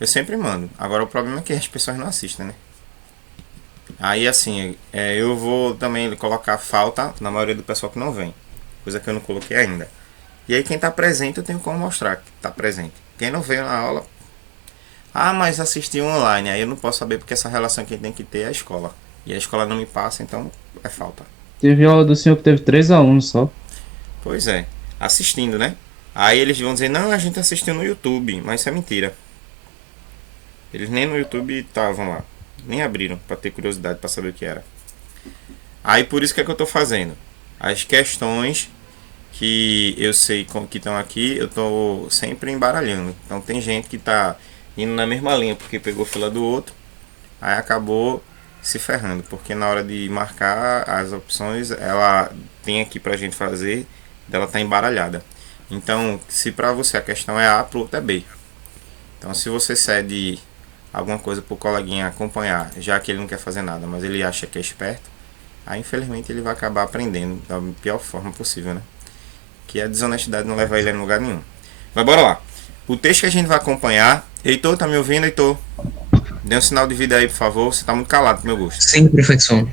Eu sempre mando. Agora o problema é que as pessoas não assistem, né? Aí assim, eu vou também colocar falta na maioria do pessoal que não vem. Coisa que eu não coloquei ainda. E aí quem tá presente eu tenho como mostrar que tá presente. Quem não veio na aula, ah, mas assistiu online. Aí eu não posso saber porque essa relação que tem que ter é a escola. E a escola não me passa, então é falta. Teve aula do senhor que teve 3 alunos só. Pois é, assistindo, né? Aí eles vão dizer, não, a gente assistiu no YouTube, mas isso é mentira. Eles nem no YouTube estavam lá. Nem abriram para ter curiosidade para saber o que era. Aí por isso que é que eu tô fazendo. As questões que eu sei que estão aqui, eu tô sempre embaralhando. Então tem gente que tá indo na mesma linha porque pegou fila do outro, aí acabou se ferrando, porque na hora de marcar as opções, ela tem aqui pra gente fazer, ela tá embaralhada. Então, se pra você a questão é A, pro outro é B. Então, se você cede alguma coisa pro coleguinha acompanhar, já que ele não quer fazer nada, mas ele acha que é esperto, aí infelizmente ele vai acabar aprendendo da pior forma possível, né? Que a desonestidade não leva ele a lugar nenhum. Mas bora lá. O texto que a gente vai acompanhar. Heitor, tá me ouvindo, Heitor? Dê um sinal de vida aí, por favor. Você tá muito calado pro meu gosto. Sim, professor.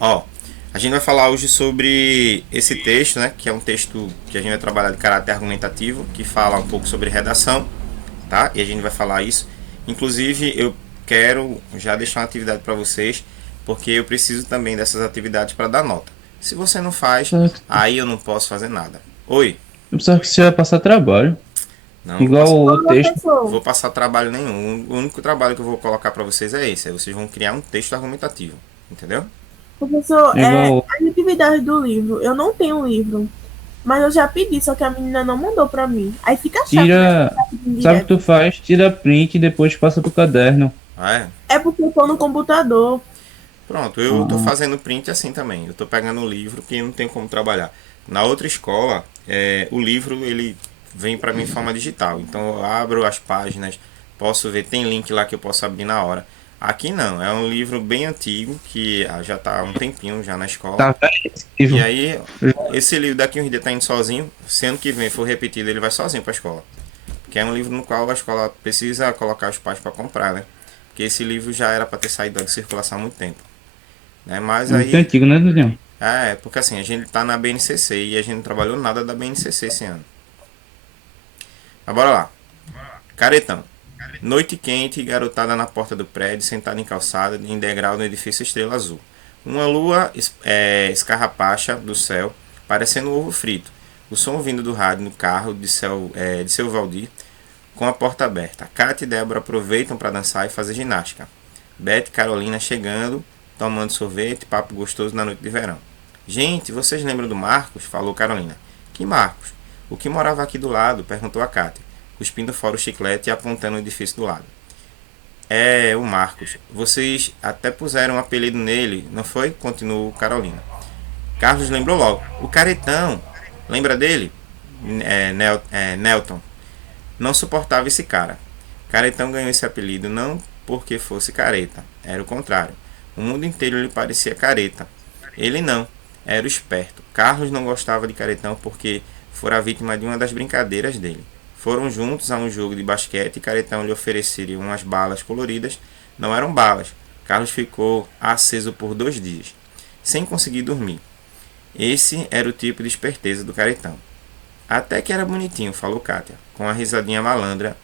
Ó, a gente vai falar hoje sobre esse texto, né? Que é um texto que a gente vai trabalhar de caráter argumentativo, que fala um pouco sobre redação, tá? E a gente vai falar isso. Inclusive, eu quero já deixar uma atividade para vocês, porque eu preciso também dessas atividades para dar nota. Se você não faz, Eu aí eu não posso fazer nada. Oi? pensava que você ia passar trabalho. Não vou Igual passar, o Ô, texto. professor, vou passar trabalho nenhum. O único trabalho que eu vou colocar para vocês é esse. Aí vocês vão criar um texto argumentativo, entendeu? professor, Igual. as atividades do livro, eu não tenho livro, mas eu já pedi, só que a menina não mandou pra mim. Aí fica chato, né? Tira. Ficar pedindo Sabe o que direto. tu faz? Tira print e depois passa pro caderno. Ah, é? É porque eu tô no computador. Pronto, eu tô Ah, fazendo print assim também. Eu tô pegando o livro que não tem como trabalhar. Na outra escola, o livro ele vem para mim em forma digital. Então eu abro as páginas, posso ver, tem link lá que eu posso abrir na hora. Aqui não, é um livro bem antigo que já tá há um tempinho já na escola. tá velho esse E livro. aí, esse livro daqui uns dias tá indo sozinho. Se ano que vem for repetido, ele vai sozinho pra escola. Que é um livro no qual a escola precisa colocar os pais para comprar, né? Porque esse livro já era para ter saído de circulação há muito tempo. Né? Mas É muito aí, antigo, né, Daniel? porque assim, a gente tá na BNCC e a gente não trabalhou nada da BNCC esse ano. Mas bora lá. Caretão. Noite quente, garotada na porta do prédio, sentada em calçada, em degrau no edifício Estrela Azul. Uma lua escarrapacha do céu, parecendo um ovo frito. O som vindo do rádio no carro de seu Valdir, com a porta aberta. Kátia e Débora aproveitam para dançar e fazer ginástica. Beth e Carolina chegando, tomando sorvete, papo gostoso na noite de verão. Gente, vocês lembram do Marcos? Falou Carolina. Que Marcos? O que morava aqui do lado? Perguntou a Kátia, cuspindo fora o chiclete e apontando o edifício do lado. É, o Marcos. Vocês até puseram um apelido nele, não foi? Continuou Carolina. Carlos lembrou logo. O Caretão. Lembra dele? Nelton. Não suportava esse cara. Caretão ganhou esse apelido não porque fosse careta, era o contrário. O mundo inteiro lhe parecia careta. Ele não, era o esperto. Carlos não gostava de Caretão porque fora vítima de uma das brincadeiras dele. Foram juntos a um jogo de basquete e Caretão lhe ofereceria umas balas coloridas. Não eram balas. Carlos ficou aceso por 2 dias, sem conseguir dormir. Esse era o tipo de esperteza do Caretão. Até que era bonitinho, falou Kátia, com a risadinha malandra.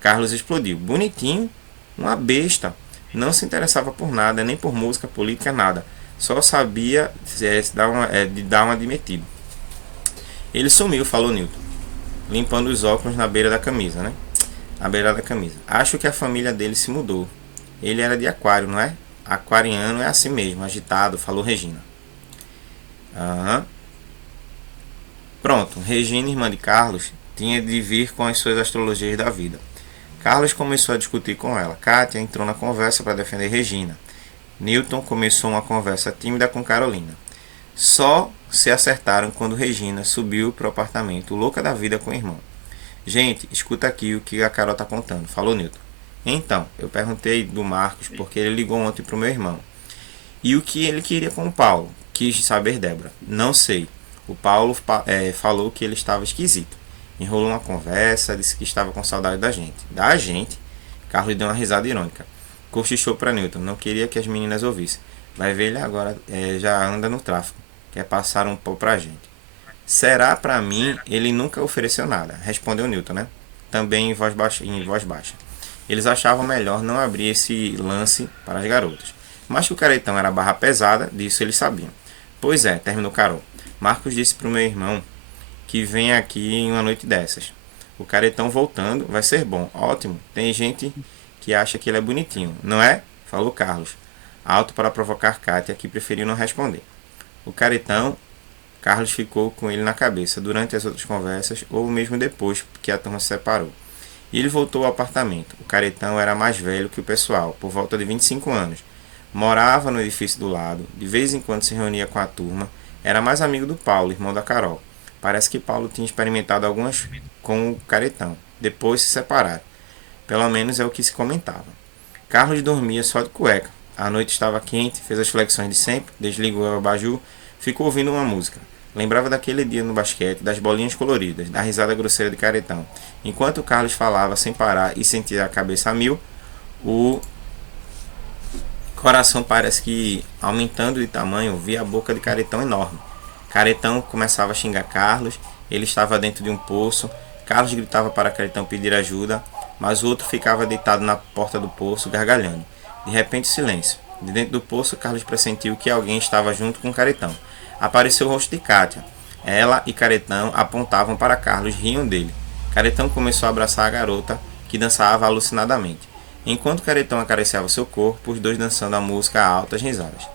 Carlos explodiu. Bonitinho? Uma besta. Não se interessava por nada, nem por música, política, nada. Só sabia de dar um admitido. Ele sumiu, falou Newton, limpando os óculos na beira da camisa, né? Na beira da camisa. Acho que a família dele se mudou. Ele era de aquário, não é? Aquariano é assim mesmo, agitado, falou Regina. Aham. Pronto, Regina, irmã de Carlos, tinha de vir com as suas astrologias da vida. Carlos começou a discutir com ela. Kátia entrou na conversa para defender Regina. Newton começou uma conversa tímida com Carolina. Só se acertaram quando Regina subiu para o apartamento, louca da vida com o irmão. Gente, escuta aqui o que a Carol tá contando, falou Newton. Então, eu perguntei do Marcos porque ele ligou ontem pro meu irmão. E o que ele queria com o Paulo? Quis saber Débora. Não sei. O Paulo falou que ele estava esquisito. Enrolou uma conversa, disse que estava com saudade da gente. Da gente? Carlos deu uma risada irônica. Cochichou para Newton. Não queria que as meninas ouvissem. Vai ver, ele agora já anda no tráfico. Quer passar um pau pra gente. Será para mim, ele nunca ofereceu nada. Respondeu Newton, né? Também em voz baixa. Eles achavam melhor não abrir esse lance para as garotas. Mas que o Caretão era barra pesada, disso eles sabiam. Pois é, terminou Carol. Marcos disse pro meu irmão que vem aqui em uma noite dessas. O Caretão voltando vai ser bom. Ótimo. Tem gente que acha que ele é bonitinho, não é? Falou Carlos. Alto para provocar Kátia, que preferiu não responder. O Caretão, Carlos ficou com ele na cabeça durante as outras conversas ou mesmo depois que a turma se separou. E ele voltou ao apartamento. O Caretão era mais velho que o pessoal, por volta de 25 anos. Morava no edifício do lado, de vez em quando se reunia com a turma. Era mais amigo do Paulo, irmão da Carol. Parece que Paulo tinha experimentado algumas com o Caretão. Depois se separaram. Pelo menos é o que se comentava. Carlos dormia só de cueca. A noite estava quente, fez as flexões de sempre, desligou o abajur, ficou ouvindo uma música. Lembrava daquele dia no basquete, das bolinhas coloridas, da risada grosseira de Caretão. Enquanto Carlos falava sem parar e sentia a cabeça a mil, o coração parece que, aumentando de tamanho, via a boca de Caretão enorme. Caretão começava a xingar Carlos, ele estava dentro de um poço. Carlos gritava para Caretão pedir ajuda, mas o outro ficava deitado na porta do poço, gargalhando. De repente, silêncio. De dentro do poço, Carlos pressentiu que alguém estava junto com Caretão. Apareceu o rosto de Kátia. Ela e Caretão apontavam para Carlos, riam dele. Caretão começou a abraçar a garota, que dançava alucinadamente. Enquanto Caretão acariciava seu corpo, os dois dançando a música a altas risadas.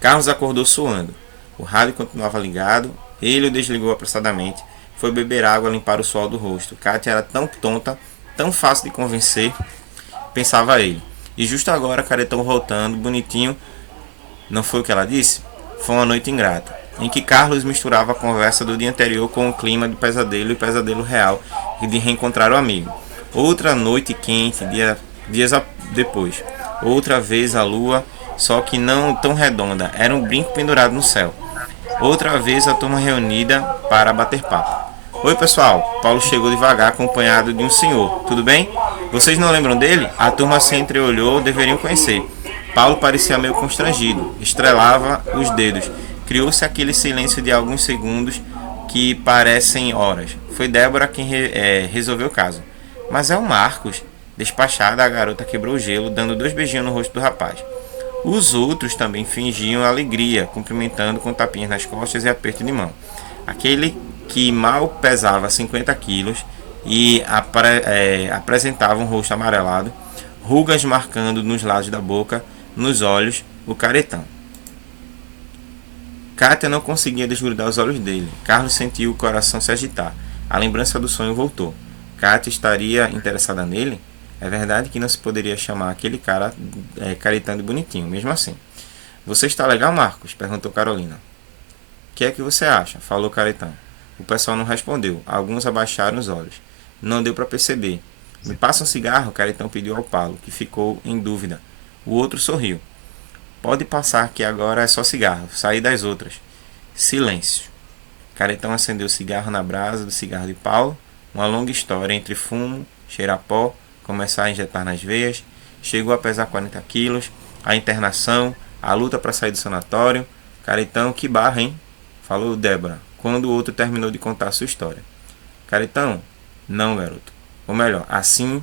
Carlos acordou suando. O rádio continuava ligado. Ele o desligou apressadamente. Foi beber água, limpar o suor do rosto. Kátia era tão tonta, tão fácil de convencer, pensava ele. E justo agora, Caretão voltando, bonitinho. Não foi o que ela disse? Foi uma noite ingrata, em que Carlos misturava a conversa do dia anterior com o clima de pesadelo e pesadelo real e de reencontrar o amigo. Outra noite quente, dias depois. Outra vez a lua, só que não tão redonda, era um brinco pendurado no céu. Outra vez a turma reunida para bater papo. Oi pessoal, Paulo chegou devagar acompanhado de um senhor, tudo bem? Vocês não lembram dele? A turma se entreolhou, deveriam conhecer. Paulo parecia meio constrangido, estrelava os dedos. Criou-se aquele silêncio de alguns segundos que parecem horas. Foi Débora quem resolveu o caso. Mas é o Marcos. Despachada, a garota quebrou o gelo, dando 2 beijinhos no rosto do rapaz. Os outros também fingiam alegria, cumprimentando com tapinhas nas costas e aperto de mão. Aquele que mal pesava 50 quilos e apresentava um rosto amarelado, rugas marcando nos lados da boca, nos olhos, o Caretão. Kátia não conseguia desgrudar os olhos dele. Carlos sentiu o coração se agitar. A lembrança do sonho voltou. Kátia estaria interessada nele? É verdade que não se poderia chamar aquele cara Caretão de bonitinho, mesmo assim. Você está legal, Marcos? Perguntou Carolina. O que é que você acha? Falou Caretão. O pessoal não respondeu. Alguns abaixaram os olhos. Não deu para perceber. Me passa um cigarro? Caretão pediu ao Paulo, que ficou em dúvida. O outro sorriu. Pode passar, que agora é só cigarro. Saí das outras. Silêncio. Caretão acendeu o cigarro na brasa do cigarro de Paulo. Uma longa história entre fumo, cheiro a pó, começar a injetar nas veias. Chegou a pesar 40 quilos. A internação, a luta para sair do sanatório. Caretão, que barra, hein? Falou Débora, quando o outro terminou de contar a sua história. Caretão, não, garoto. Ou melhor, assim,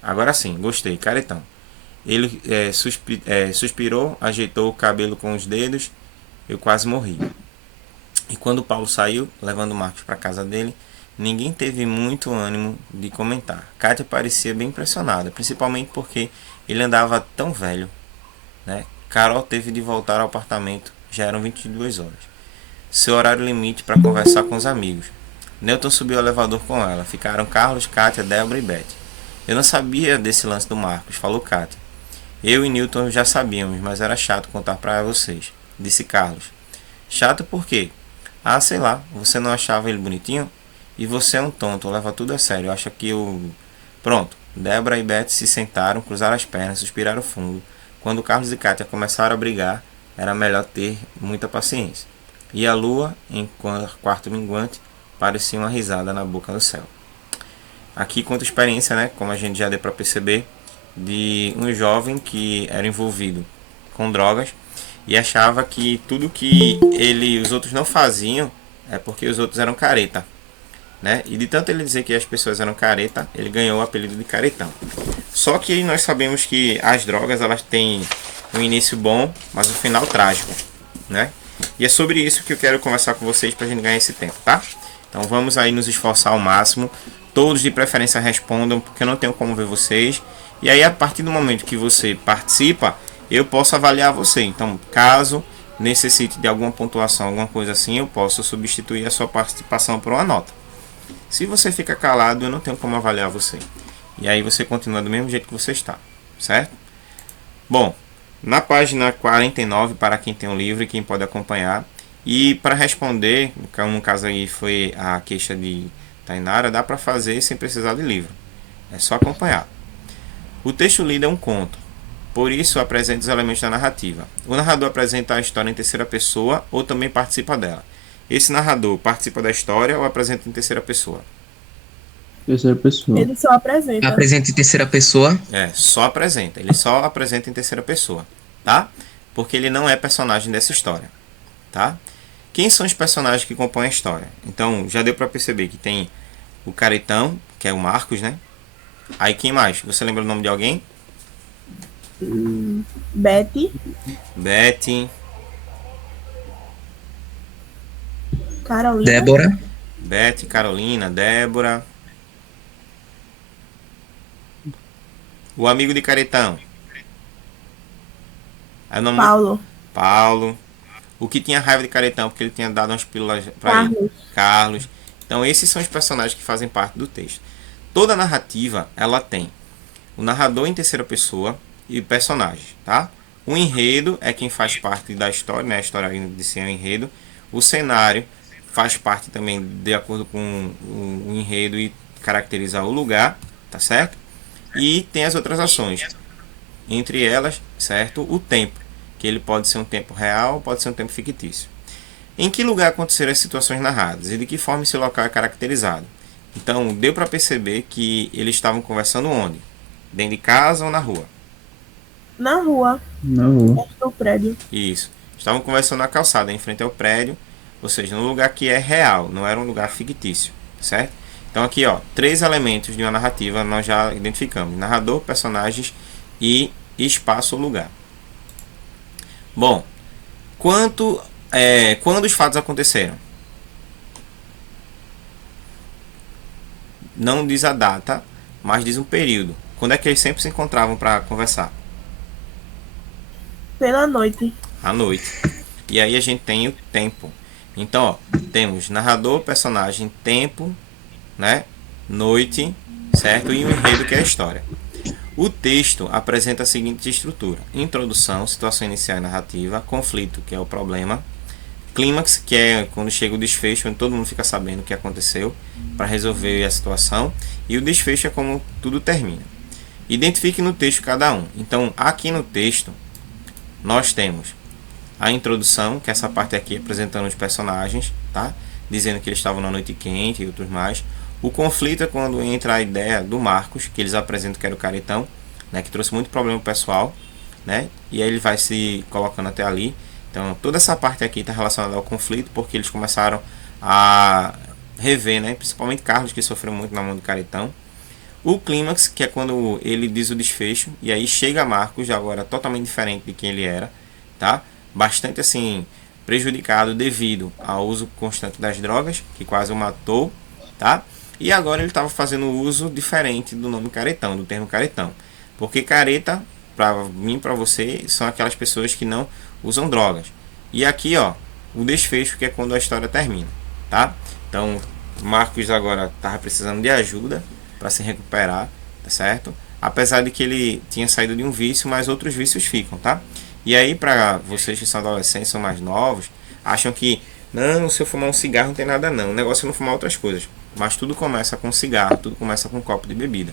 agora sim, gostei, Caretão. Ele suspirou, ajeitou o cabelo com os dedos. Eu quase morri. E quando Paulo saiu, levando Marcos para casa dele, ninguém teve muito ânimo de comentar. Kátia parecia bem impressionada, principalmente porque ele andava tão velho, né? Carol teve de voltar ao apartamento, já eram 22 horas. Seu horário limite para conversar com os amigos. Newton subiu ao elevador com ela. Ficaram Carlos, Kátia, Débora e Beth. Eu não sabia desse lance do Marcos, falou Kátia. Eu e Newton já sabíamos, mas era chato contar para vocês, disse Carlos. Chato por quê? Ah, sei lá, você não achava ele bonitinho? E você é um tonto, leva tudo a sério, acha que eu... Pronto, Débora e Beth se sentaram, cruzaram as pernas, suspiraram fundo. Quando Carlos e Kátia começaram a brigar, era melhor ter muita paciência. E a lua, em quarto minguante, parecia uma risada na boca do céu. Aqui conta experiência, né? Como a gente já deu para perceber, de um jovem que era envolvido com drogas e achava que tudo que os outros não faziam é porque os outros eram careta, né? E de tanto ele dizer que as pessoas eram careta, ele ganhou o apelido de caretão. Só que nós sabemos que as drogas, elas têm um início bom, mas um final trágico, né? E é sobre isso que eu quero conversar com vocês pra gente ganhar esse tempo, tá? Então vamos aí nos esforçar ao máximo. Todos de preferência respondam, porque eu não tenho como ver vocês. E aí, a partir do momento que você participa, eu posso avaliar você. Então, caso necessite de alguma pontuação, alguma coisa assim, eu posso substituir a sua participação por uma nota. Se você fica calado, eu não tenho como avaliar você. E aí você continua do mesmo jeito que você está, certo? Bom, na página 49, para quem tem um livro e quem pode acompanhar. E para responder, no caso aí foi a queixa de Tainara, dá para fazer sem precisar de livro. É só acompanhar. O texto lido é um conto, por isso apresenta os elementos da narrativa. O narrador apresenta a história em terceira pessoa ou também participa dela. Esse narrador participa da história ou apresenta em terceira pessoa? Terceira pessoa. Ele só apresenta. Apresenta em terceira pessoa. Só apresenta. Ele só apresenta em terceira pessoa, tá? Porque ele não é personagem dessa história, tá? Quem são os personagens que compõem a história? Então, já deu para perceber que tem o Caretão, que é o Marcos, né? Aí quem mais? Você lembra o nome de alguém? Betty, Betty, Carolina, Débora. Betty, Carolina, Débora. O amigo de Caretão. Aí o nome Paulo, Paulo. O que tinha raiva de Caretão porque ele tinha dado umas pílulas para ele. Carlos. Carlos. Então esses são os personagens que fazem parte do texto. Toda narrativa, ela tem o narrador em terceira pessoa e personagens, tá? O enredo é quem faz parte da história, né? A história de si é o enredo. O cenário faz parte também de acordo com o enredo e caracterizar o lugar, tá certo? E tem as outras ações. Entre elas, certo? O tempo, que ele pode ser um tempo real, pode ser um tempo fictício. Em que lugar aconteceram as situações narradas e de que forma esse local é caracterizado? Então, deu para perceber que eles estavam conversando onde? Dentro de casa ou na rua? Na rua, Não. perto do prédio. Isso. Estavam conversando na calçada, em frente ao prédio, ou seja, num lugar que é real, não era um lugar fictício, certo? Então aqui, ó, 3 elementos de uma narrativa nós já identificamos: narrador, personagens e espaço ou lugar. Bom, quando os fatos aconteceram? Não diz a data, mas diz um período. Quando é que eles sempre se encontravam para conversar? Pela noite. À noite. E aí a gente tem o tempo. Então, ó, temos narrador, personagem, tempo, né? Noite, certo? E o enredo, que é a história. O texto apresenta a seguinte estrutura: introdução, situação inicial e narrativa, conflito, que é o problema, clímax, que é quando chega o desfecho, onde todo mundo fica sabendo o que aconteceu para resolver a situação, e o desfecho é como tudo termina. Identifique no texto cada um. Então, aqui no texto, nós temos a introdução, que é essa parte aqui apresentando os personagens, tá? Dizendo que eles estavam na noite quente e outros mais. O conflito é quando entra a ideia do Marcos, que eles apresentam que era o Caretão, né? Que trouxe muito problema pessoal, né? E aí ele vai se colocando até ali. Então toda essa parte aqui está relacionada ao conflito, porque eles começaram a rever, né? Principalmente Carlos, que sofreu muito na mão do Caretão. O clímax, que é quando ele diz o desfecho, e aí chega Marcos, agora totalmente diferente de quem ele era, tá? Bastante assim prejudicado devido ao uso constante das drogas, que quase o matou, tá? E agora ele estava fazendo uso diferente do nome Caretão, do termo Caretão. Porque careta, para mim e para você, são aquelas pessoas que não usam drogas. E aqui, ó, o desfecho, que é quando a história termina, tá? Então, Marcos agora estava precisando de ajuda para se recuperar, tá certo? Apesar de que ele tinha saído de um vício, mas outros vícios ficam, tá? E aí, para vocês que são adolescentes, são mais novos, acham que, não, se eu fumar um cigarro não tem nada não, o negócio é não fumar outras coisas. Mas tudo começa com cigarro, tudo começa com um copo de bebida.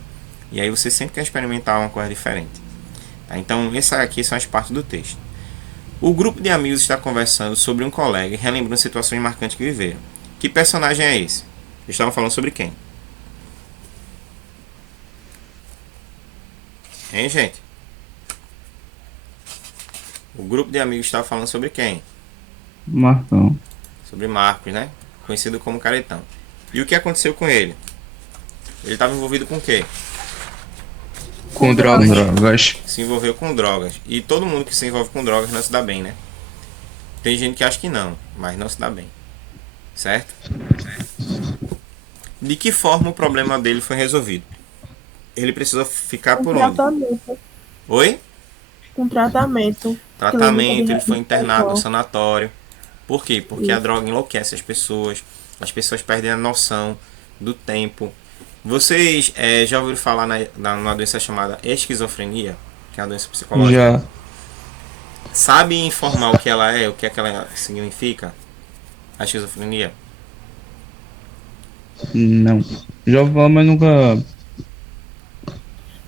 E aí você sempre quer experimentar uma coisa diferente. Tá? Então, essas aqui são as partes do texto. O grupo de amigos está conversando sobre um colega e relembrando situações marcantes que viveram. Que personagem é esse? Eles estavam falando sobre quem? Hein, gente? O grupo de amigos estava falando sobre quem? Marcão. Sobre Marcos, né? Conhecido como Caretão. E o que aconteceu com ele? Ele estava envolvido com o quê? Com drogas. Drogas. Se envolveu com drogas. E todo mundo que se envolve com drogas não se dá bem, né? Tem gente que acha que não, mas não se dá bem. Certo? De que forma o problema dele foi resolvido? Ele precisou ficar por onde? Tratamento. Oi? Com tratamento. Tratamento, ele foi internado no sanatório. Por quê? Porque a droga enlouquece as pessoas perdem a noção do tempo. Vocês já ouviram falar numa doença chamada esquizofrenia? Que é uma doença psicológica? Já. Sabe informar o que ela é, o que ela significa? A esquizofrenia? Não. Já ouvi falar, mas nunca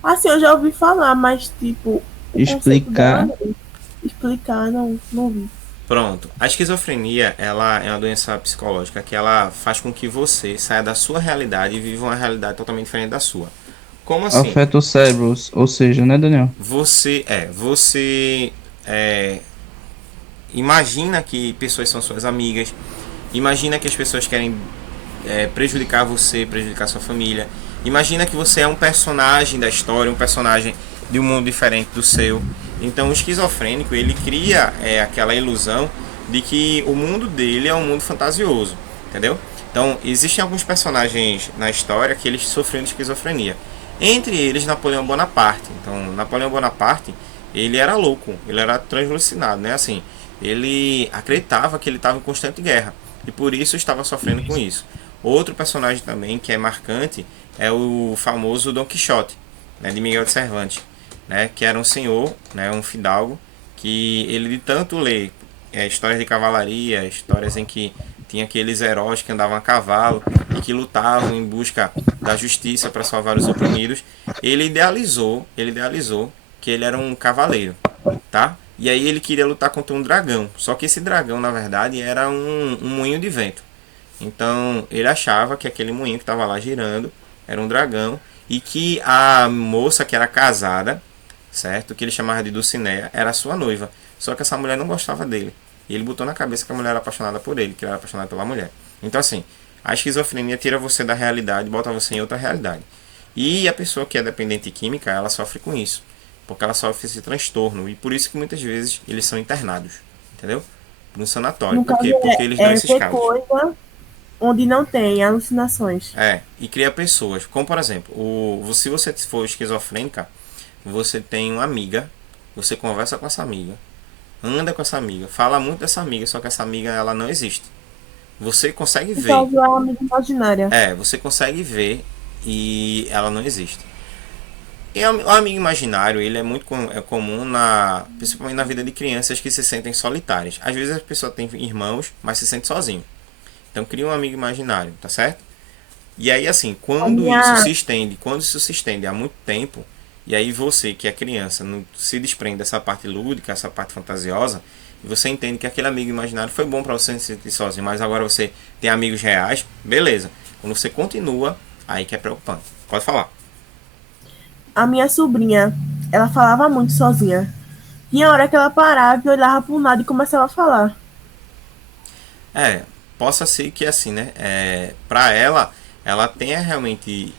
Assim, eu já ouvi falar, mas tipo, o conceito explicar. dela, explicar, não vi. Pronto. A esquizofrenia, ela é uma doença psicológica que ela faz com que você saia da sua realidade e viva uma realidade totalmente diferente da sua. Como assim? Afeta o cérebro, ou seja, né, Daniel? Você imagina que pessoas são suas amigas, imagina que as pessoas querem prejudicar você, prejudicar sua família. Imagina que você é um personagem da história, um personagem de um mundo diferente do seu. Então o esquizofrênico, ele cria aquela ilusão de que o mundo dele é um mundo fantasioso, entendeu? Então existem alguns personagens na história que eles sofreram de esquizofrenia. Entre eles Napoleão Bonaparte. Então Napoleão Bonaparte, ele era louco, ele era translucinado, né? Assim, ele acreditava que ele estava em constante guerra e por isso estava sofrendo com isso. Outro personagem também que é marcante é o famoso Dom Quixote, né, de Miguel de Cervantes, né, que era um senhor, né, um fidalgo, que ele de tanto ler histórias de cavalaria, histórias em que tinha aqueles heróis que andavam a cavalo e que lutavam em busca da justiça para salvar os oprimidos, ele idealizou que ele era um cavaleiro, tá? E aí ele queria lutar contra um dragão, só que esse dragão na verdade era um moinho de vento. Então ele achava que aquele moinho que estava lá girando era um dragão e que a moça que era casada, certo, que ele chamava de Dulcinea, era sua noiva. Só que essa mulher não gostava dele. E ele botou na cabeça que a mulher era apaixonada por ele, que ele era apaixonado pela mulher. Então assim, a esquizofrenia tira você da realidade, bota você em outra realidade. E a pessoa que é dependente química, ela sofre com isso, porque ela sofre esse transtorno. E por isso que muitas vezes eles são internados, entendeu? No sanatório. No Por quê? caso, Porque eles dão esses ter casos. coisa onde não tem alucinações. E cria pessoas. Como por exemplo, se você for esquizofrênica, você tem uma amiga, você conversa com essa amiga, anda com essa amiga, fala muito dessa amiga, só que essa amiga ela não existe. Você consegue ver. Então, é uma amiga imaginária. Você consegue ver e ela não existe. E o amigo imaginário, ele é muito comum principalmente na vida de crianças que se sentem solitárias. Às vezes a pessoa tem irmãos, mas se sente sozinho. Então cria um amigo imaginário, tá certo? E aí assim, quando isso se estende há muito tempo, e aí você que é criança não se desprende dessa parte lúdica, essa parte fantasiosa, e você entende que aquele amigo imaginário foi bom para você não se sentir sozinho, mas agora você tem amigos reais, beleza. Quando você continua, aí que é preocupante. Pode falar. A minha sobrinha, ela falava muito sozinha. Tinha hora que ela parava e olhava para um lado e começava a falar. Possa ser que assim, né? Pra ela tenha realmente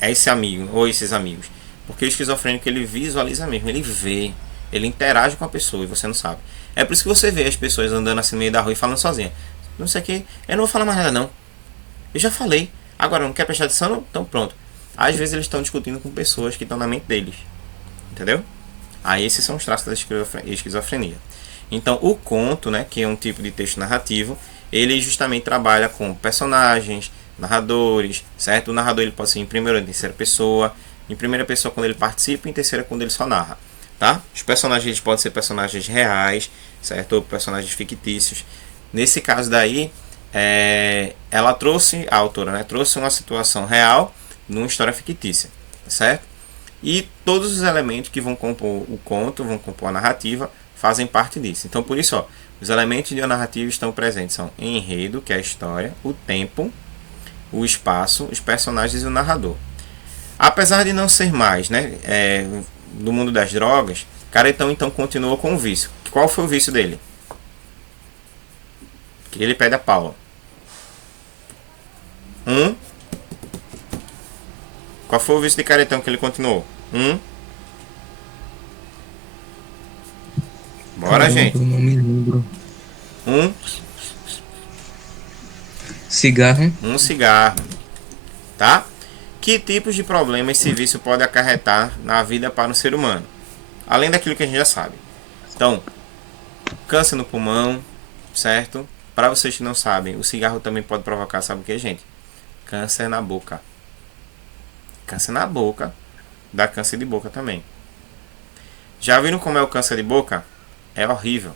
esse amigo ou esses amigos. Porque o esquizofrênico ele visualiza mesmo, ele vê, ele interage com a pessoa e você não sabe. É por isso que você vê as pessoas andando assim no meio da rua e falando sozinha. Não sei o que, eu não vou falar mais nada não. Eu já falei. Agora não quer prestar atenção não? Então pronto. Às vezes eles estão discutindo com pessoas que estão na mente deles. Entendeu? Aí esses são os traços da esquizofrenia. Então o conto, né, que é um tipo de texto narrativo, ele justamente trabalha com personagens, narradores, certo? O narrador ele pode ser em primeira ou em terceira pessoa. Em primeira pessoa quando ele participa, em terceira quando ele só narra, tá? Os personagens podem ser personagens reais, certo? Ou personagens fictícios. Nesse caso daí, a autora, né, trouxe uma situação real numa história fictícia, certo? E todos os elementos que vão compor o conto, vão compor a narrativa, fazem parte disso. Então, por isso, os elementos de uma narrativa estão presentes. São o enredo, que é a história, o tempo, o espaço, os personagens e o narrador. Apesar de não ser mais, né, do mundo das drogas, Caretão então continuou com o vício. Qual foi o vício dele? Que ele pede a Paula. Qual foi o vício de Caretão que ele continuou? Bora, gente. Eu não me lembro. Um Cigarro. cigarro. Tá? Que tipos de problemas esse vício pode acarretar na vida para o ser humano? Além daquilo que a gente já sabe. Então, câncer no pulmão, certo? Para vocês que não sabem, o cigarro também pode provocar, sabe o que, gente? Câncer na boca. Câncer na boca dá câncer de boca também. Já viram como é o câncer de boca? É horrível.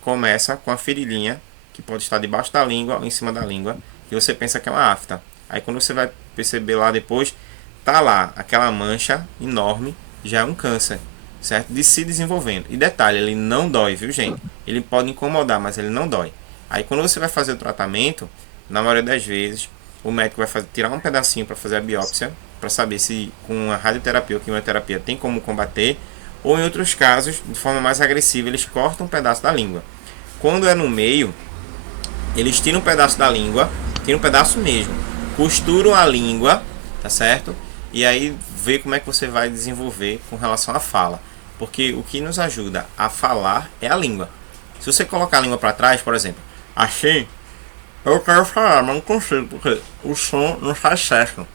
Começa com a feridinha que pode estar debaixo da língua ou em cima da língua, e você pensa que é uma afta. Aí quando você vai perceber lá depois, tá lá aquela mancha enorme, já é um câncer, certo? De se desenvolvendo. E detalhe, ele não dói, viu, gente? Ele pode incomodar, mas ele não dói. Aí quando você vai fazer o tratamento, na maioria das vezes, o médico vai tirar um pedacinho para fazer a biópsia, para saber se com a radioterapia ou quimioterapia tem como combater, ou em outros casos, de forma mais agressiva, eles cortam um pedaço da língua. Quando é no meio, eles tiram um pedaço da língua, tiram um pedaço mesmo, costuram a língua, tá certo? E aí vê como é que você vai desenvolver com relação à fala. Porque o que nos ajuda a falar é a língua. Se você colocar a língua para trás, por exemplo, assim, eu quero falar, mas não consigo, porque o som não sai certo.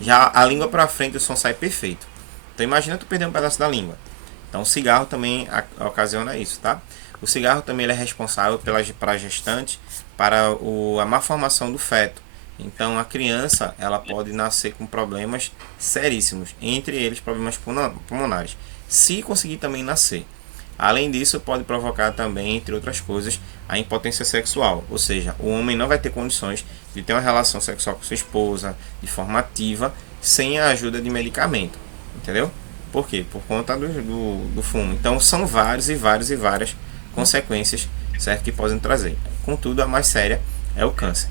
Já a língua para frente, o som sai perfeito. Então imagina tu perder um pedaço da língua. Então o cigarro também ocasiona isso, tá? O cigarro também ele é responsável para a gestante, para a má formação do feto. Então a criança ela pode nascer com problemas seríssimos, entre eles problemas pulmonares, se conseguir também nascer. Além disso, pode provocar também, entre outras coisas, a impotência sexual. Ou seja, o homem não vai ter condições de ter uma relação sexual com sua esposa de forma ativa, sem a ajuda de medicamento. Entendeu? Por quê? Por conta do fumo. Então são várias consequências, certo, que podem trazer. Contudo, a mais séria é o câncer.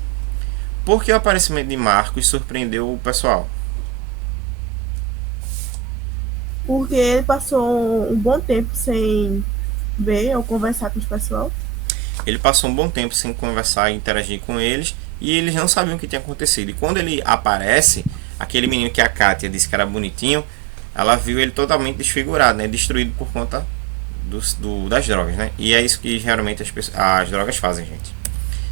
Por que o aparecimento de Marcos surpreendeu o pessoal? Porque ele passou um bom tempo sem ver ou conversar com os pessoal. Ele passou um bom tempo sem conversar e interagir com eles, e eles não sabiam o que tinha acontecido. E quando ele aparece, aquele menino que a Kátia disse que era bonitinho, ela viu ele totalmente desfigurado, né? Destruído por conta das drogas, né? E é isso que geralmente as drogas fazem, gente.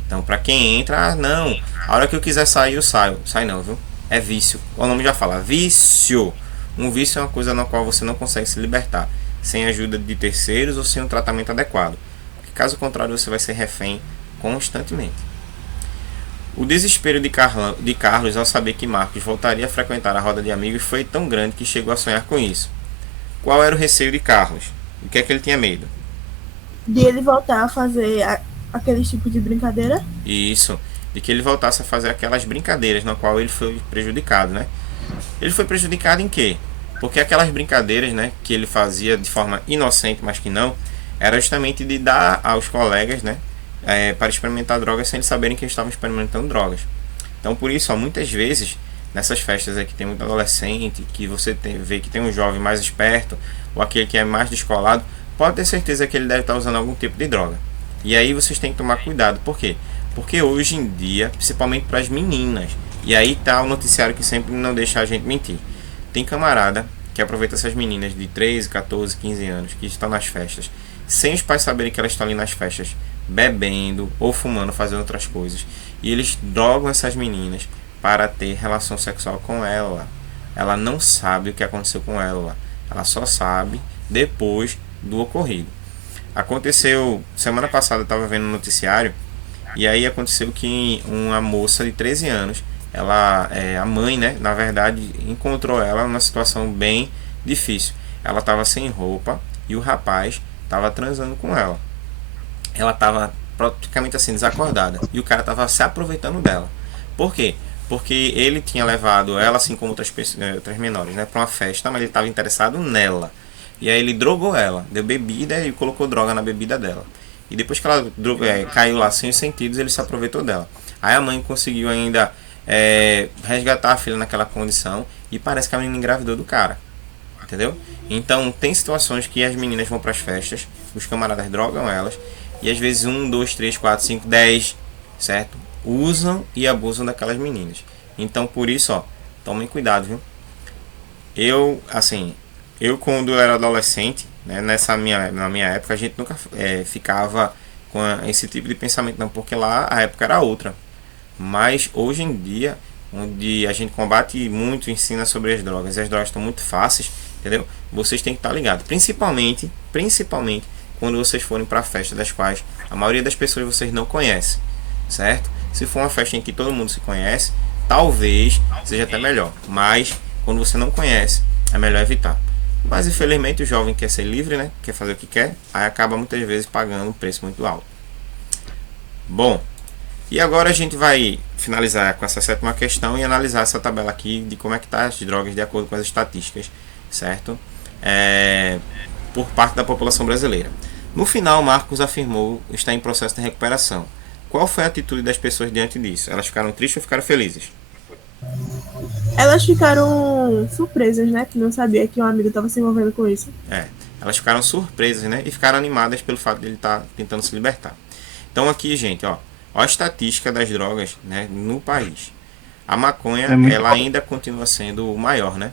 Então, pra quem entra, não, a hora que eu quiser sair, eu saio. Sai não, viu? É vício. O nome já fala, vício. Um vício é uma coisa na qual você não consegue se libertar, sem a ajuda de terceiros ou sem um tratamento adequado. Porque caso contrário, você vai ser refém constantemente. O desespero de Carlos ao saber que Marcos voltaria a frequentar a roda de amigos foi tão grande que chegou a sonhar com isso. Qual era o receio de Carlos? O que é que ele tinha medo? De ele voltar a fazer aquele tipo de brincadeira? Isso, de que ele voltasse a fazer aquelas brincadeiras na qual ele foi prejudicado, né? Ele foi prejudicado em quê? Porque aquelas brincadeiras, né, que ele fazia de forma inocente, mas que não, era justamente de dar aos colegas, né, para experimentar drogas sem eles saberem que eles estavam experimentando drogas. Então, por isso, ó, muitas vezes, nessas festas que tem muito adolescente, que você vê que tem um jovem mais esperto, ou aquele que é mais descolado, pode ter certeza que ele deve estar usando algum tipo de droga. E aí vocês têm que tomar cuidado. Por quê? Porque hoje em dia, principalmente para as meninas, e aí tá o noticiário que sempre não deixa a gente mentir. Tem camarada que aproveita essas meninas de 13, 14, 15 anos que estão nas festas, sem os pais saberem que elas estão ali nas festas, bebendo ou fumando, fazendo outras coisas. E eles drogam essas meninas para ter relação sexual com ela. Ela não sabe o que aconteceu com ela. Ela só sabe depois do ocorrido. Aconteceu, semana passada eu estava vendo no noticiário, e aí aconteceu que uma moça de 13 anos, a mãe, né, na verdade, encontrou ela numa situação bem difícil. Ela estava sem roupa e o rapaz estava transando com ela. Ela estava praticamente assim, desacordada, e o cara estava se aproveitando dela. Por quê? Porque ele tinha levado ela, assim como outras menores, né, para uma festa, mas ele estava interessado nela. E aí ele drogou ela, deu bebida e colocou droga na bebida dela. E depois que ela caiu lá sem os sentidos, ele se aproveitou dela. Aí a mãe conseguiu ainda resgatar a filha naquela condição e parece que a menina engravidou do cara. Entendeu? Então tem situações que as meninas vão para as festas, os camaradas drogam elas e às vezes 1, 2, 3, 4, 5, 10, certo? Usam e abusam daquelas meninas. Então por isso, ó, tomem cuidado, viu? Eu quando eu era adolescente, né, na minha época, a gente nunca ficava com esse tipo de pensamento, não, porque lá a época era outra. Mas hoje em dia, onde a gente combate muito, ensina sobre as drogas, e as drogas estão muito fáceis, entendeu? Vocês têm que estar ligados, principalmente quando vocês forem para festas das quais a maioria das pessoas vocês não conhecem, certo? Se for uma festa em que todo mundo se conhece, talvez seja até melhor, mas quando você não conhece, é melhor evitar. Mas infelizmente o jovem quer ser livre, né? Quer fazer o que quer, aí acaba muitas vezes pagando um preço muito alto. Bom, e agora a gente vai finalizar com essa sétima questão e analisar essa tabela aqui de como é que tá as drogas de acordo com as estatísticas, certo? Por parte da população brasileira. No final, Marcos afirmou estar em processo de recuperação. Qual foi a atitude das pessoas diante disso? Elas ficaram tristes ou ficaram felizes? Elas ficaram surpresas, né? Que não sabia que um amigo estava se envolvendo com isso. Elas ficaram surpresas, né? E ficaram animadas pelo fato de ele estar tentando se libertar. Então aqui, gente, ó a estatística das drogas, né, no país. A maconha, ela ainda continua sendo o maior, né?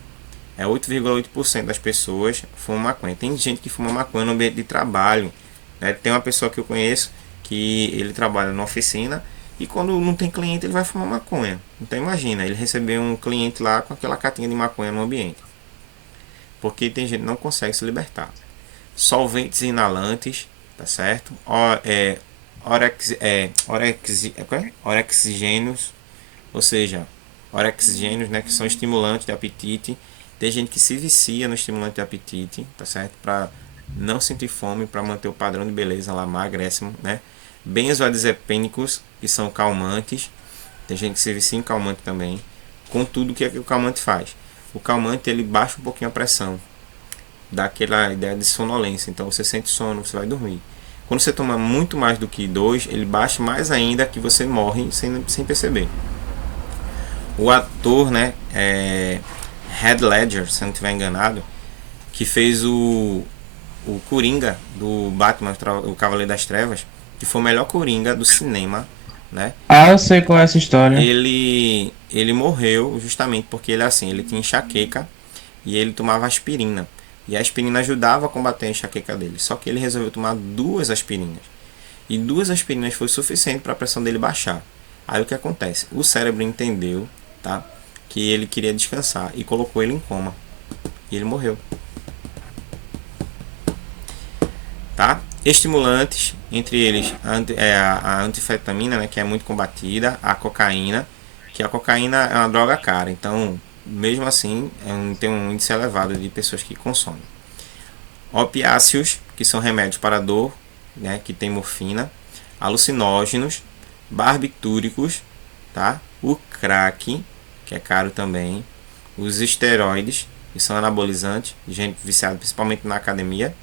8,8% das pessoas fumam maconha. Tem gente que fuma maconha no ambiente de trabalho, né? Tem uma pessoa que eu conheço que ele trabalha na oficina e quando não tem cliente ele vai fumar maconha. Então imagina, ele receber um cliente lá com aquela catinha de maconha no ambiente. Porque tem gente que não consegue se libertar. Solventes inalantes, tá certo? Orexigênios, ou seja, orexigênios, né, que são estimulantes de apetite. Tem gente que se vicia no estimulante de apetite, tá certo? Para não sentir fome, para manter o padrão de beleza lá magréssimo, né? Benzodiazepínicos, que são calmantes. Tem gente que se vicia em calmante também. Contudo, o que é que o calmante faz? O calmante ele baixa um pouquinho a pressão, dá aquela ideia de sonolência. Então você sente sono, você vai dormir. Quando você toma muito mais do que 2, ele baixa mais ainda que você morre sem perceber. O ator, né, Heath Ledger, se eu não estiver enganado, que fez o Coringa do Batman, o Cavaleiro das Trevas, que foi o melhor Coringa do cinema, né? Eu sei qual é essa história. Ele morreu justamente porque ele tinha enxaqueca e ele tomava aspirina. E a aspirina ajudava a combater a enxaqueca dele. Só que ele resolveu tomar 2 aspirinas. E 2 aspirinas foi suficiente para a pressão dele baixar. Aí o que acontece? O cérebro entendeu, tá, que ele queria descansar e colocou ele em coma. E ele morreu. Tá? Estimulantes, entre eles a anfetamina, né, que é muito combatida, a cocaína, que a cocaína é uma droga cara. Então, mesmo assim, tem um índice elevado de pessoas que consomem. Opiáceos, que são remédios para dor, né, que tem morfina, alucinógenos, barbitúricos, tá? O crack, que é caro também, os esteroides, que são anabolizantes, gente viciada principalmente na academia,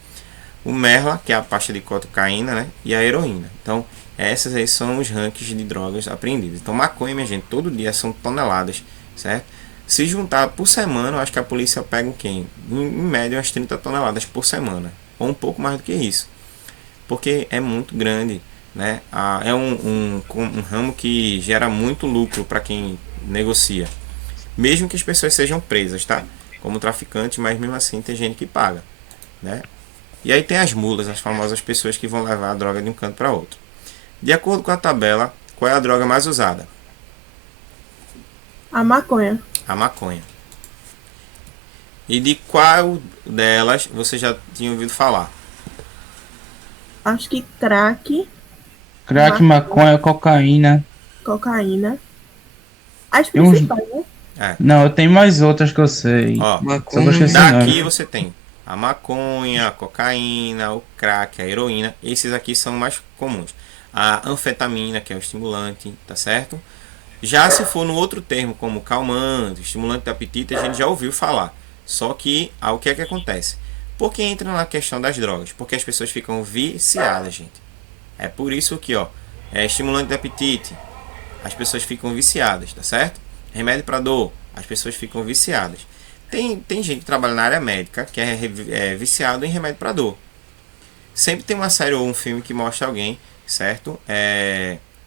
o merla, que é a pasta de cocaína, né, e a heroína. Então, essas aí são os rankings de drogas apreendidas. Então, maconha, minha gente, todo dia são toneladas, certo? Se juntar por semana, eu acho que a polícia pega o quê? Em média, umas 30 toneladas por semana. Ou um pouco mais do que isso. Porque é muito grande, né? É um ramo que gera muito lucro para quem negocia. Mesmo que as pessoas sejam presas, tá? Como traficante, mas mesmo assim tem gente que paga, né? E aí tem as mulas, as famosas pessoas que vão levar a droga de um canto para outro. De acordo com a tabela, qual é a droga mais usada? A maconha. A maconha. E de qual delas você já tinha ouvido falar? Acho que crack, Crack, maconha, cocaína. cocaína. As Tem uns- principais, né? Não, eu tenho mais outras que eu sei. Ó, Só que eu Maconha. esqueci o nome. daqui você tem a maconha, a cocaína, o crack, a heroína. Esses aqui são mais comuns. A anfetamina, que é o estimulante, tá certo? Já se for no outro termo, como calmante, estimulante de apetite, a gente já ouviu falar. Só que, o que é que acontece? Por que entra na questão das drogas? Porque as pessoas ficam viciadas, gente. É por isso que, ó, é estimulante de apetite, as pessoas ficam viciadas, tá certo? Remédio para dor, as pessoas ficam viciadas. Tem gente que trabalha na área médica que é viciado em remédio para dor. Sempre tem uma série ou um filme que mostra alguém, certo?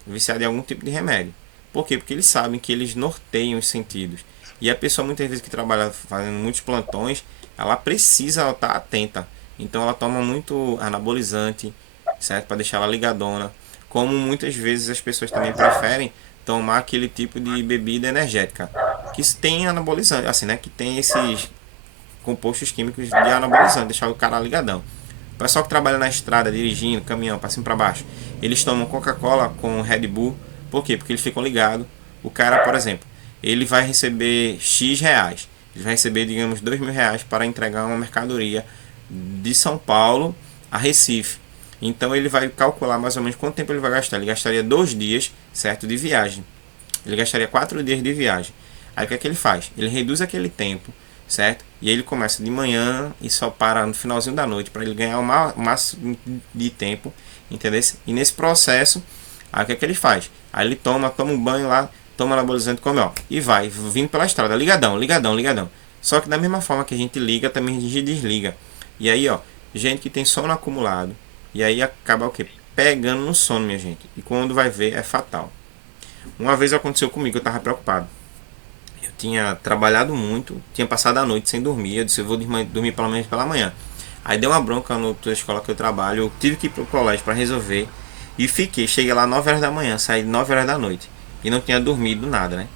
Viciado em algum tipo de remédio. Por quê? Porque eles sabem que eles norteiam os sentidos. E a pessoa, muitas vezes, que trabalha fazendo muitos plantões, ela precisa estar atenta. Então ela toma muito anabolizante, certo? Para deixar ela ligadona. Como muitas vezes as pessoas também preferem tomar aquele tipo de bebida energética que tem anabolizante, assim, né? Que tem esses compostos químicos de anabolizante, deixar o cara ligadão. O pessoal que trabalha na estrada, dirigindo, caminhão, para cima e para baixo, eles tomam Coca-Cola com Red Bull. Por quê? Porque eles ficam ligados. O cara, por exemplo, ele vai receber X reais. Ele vai receber, digamos, R$ 2.000 para entregar uma mercadoria de São Paulo a Recife. Então ele vai calcular mais ou menos quanto tempo ele vai gastar. Ele gastaria 2 dias, certo, de viagem. Ele gastaria 4 dias de viagem. Aí o que é que ele faz? Ele reduz aquele tempo, certo? E aí ele começa de manhã e só para no finalzinho da noite para ele ganhar o máximo de tempo, entendeu? E nesse processo, aí o que é que ele faz? Aí ele toma um banho lá, toma anabolizante, come, ó, e vai vindo pela estrada, ligadão, ligadão, ligadão. Só que da mesma forma que a gente liga, também a gente desliga. E aí, ó, gente que tem sono acumulado, e aí acaba o quê? Pegando no sono, minha gente. E quando vai ver, é fatal. Uma vez aconteceu comigo, eu tava preocupado. Eu tinha trabalhado muito, tinha passado a noite sem dormir. Eu disse, eu vou dormir pelo menos pela manhã. Aí deu uma bronca na escola que eu trabalho. Eu tive que ir pro colégio para resolver. E cheguei lá 9 horas da manhã, saí 9 horas da noite. E não tinha dormido nada, né?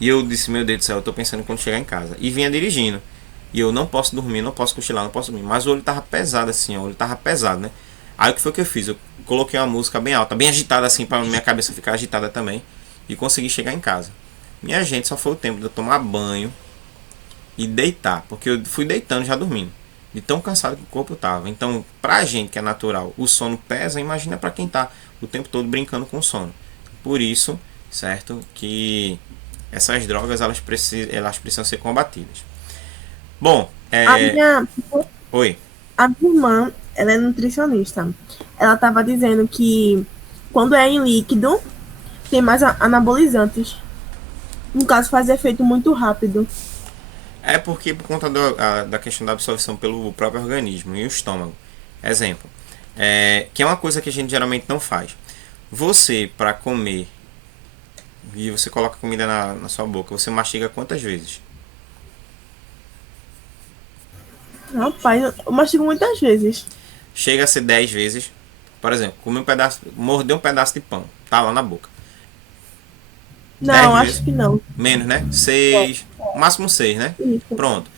E eu disse, meu Deus do céu, eu tô pensando quando chegar em casa. E vinha dirigindo. E eu não posso dormir, não posso cochilar, não posso dormir. Mas o olho tava pesado assim, o olho tava pesado, né? Aí o que foi que eu fiz? Eu coloquei uma música bem alta, bem agitada assim, para minha cabeça ficar agitada também. E consegui chegar em casa. Minha gente, só foi o tempo de eu tomar banho e deitar. Porque eu fui deitando já dormindo. De tão cansado que o corpo tava. Então, pra gente que é natural, o sono pesa. Imagina pra quem tá o tempo todo brincando com o sono. Por isso, certo? Que essas drogas, elas precisam ser combatidas. Bom, Oi. A minha irmã, ela é nutricionista. Ela tava dizendo que quando é em líquido, tem mais anabolizantes. No caso, faz efeito muito rápido. É porque por conta da questão da absorção pelo próprio organismo e o estômago. Exemplo. Que é uma coisa que a gente geralmente não faz. Você, para comer, e você coloca comida na sua boca, você mastiga quantas vezes? Rapaz, eu mastigo muitas vezes. Chega a ser 10 vezes. Por exemplo, mordeu um pedaço de pão, tá lá na boca. Não, 10 acho vezes. que não. Menos, né? 6, máximo 6, né? Isso. Pronto.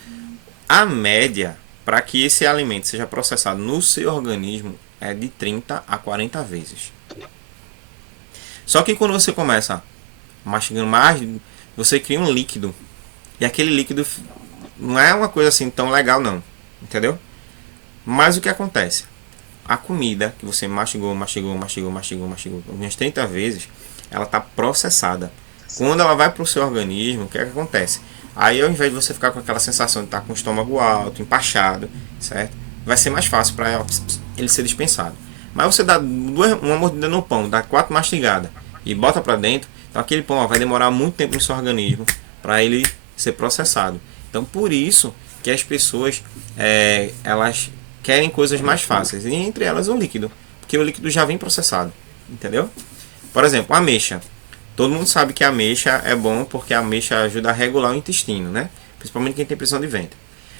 A média para que esse alimento seja processado no seu organismo é de 30 a 40 vezes. Só que quando você começa mastigando mais, você cria um líquido. E aquele líquido não é uma coisa assim tão legal não. Entendeu? Mas o que acontece? A comida que você mastigou umas 30 vezes, ela está processada. Quando ela vai para o seu organismo, o que é que acontece? Aí ao invés de você ficar com aquela sensação de estar com o estômago alto, empachado, certo? Vai ser mais fácil para ele ser dispensado. Mas você dá uma mordida no pão, dá 4 mastigadas e bota para dentro, então aquele pão vai demorar muito tempo no seu organismo para ele ser processado. Então por isso que as pessoas elas querem coisas mais fáceis, e entre elas o líquido, porque o líquido já vem processado, entendeu? Por exemplo, a ameixa. Todo mundo sabe que a ameixa é bom porque a ameixa ajuda a regular o intestino, né? Principalmente quem tem prisão de ventre.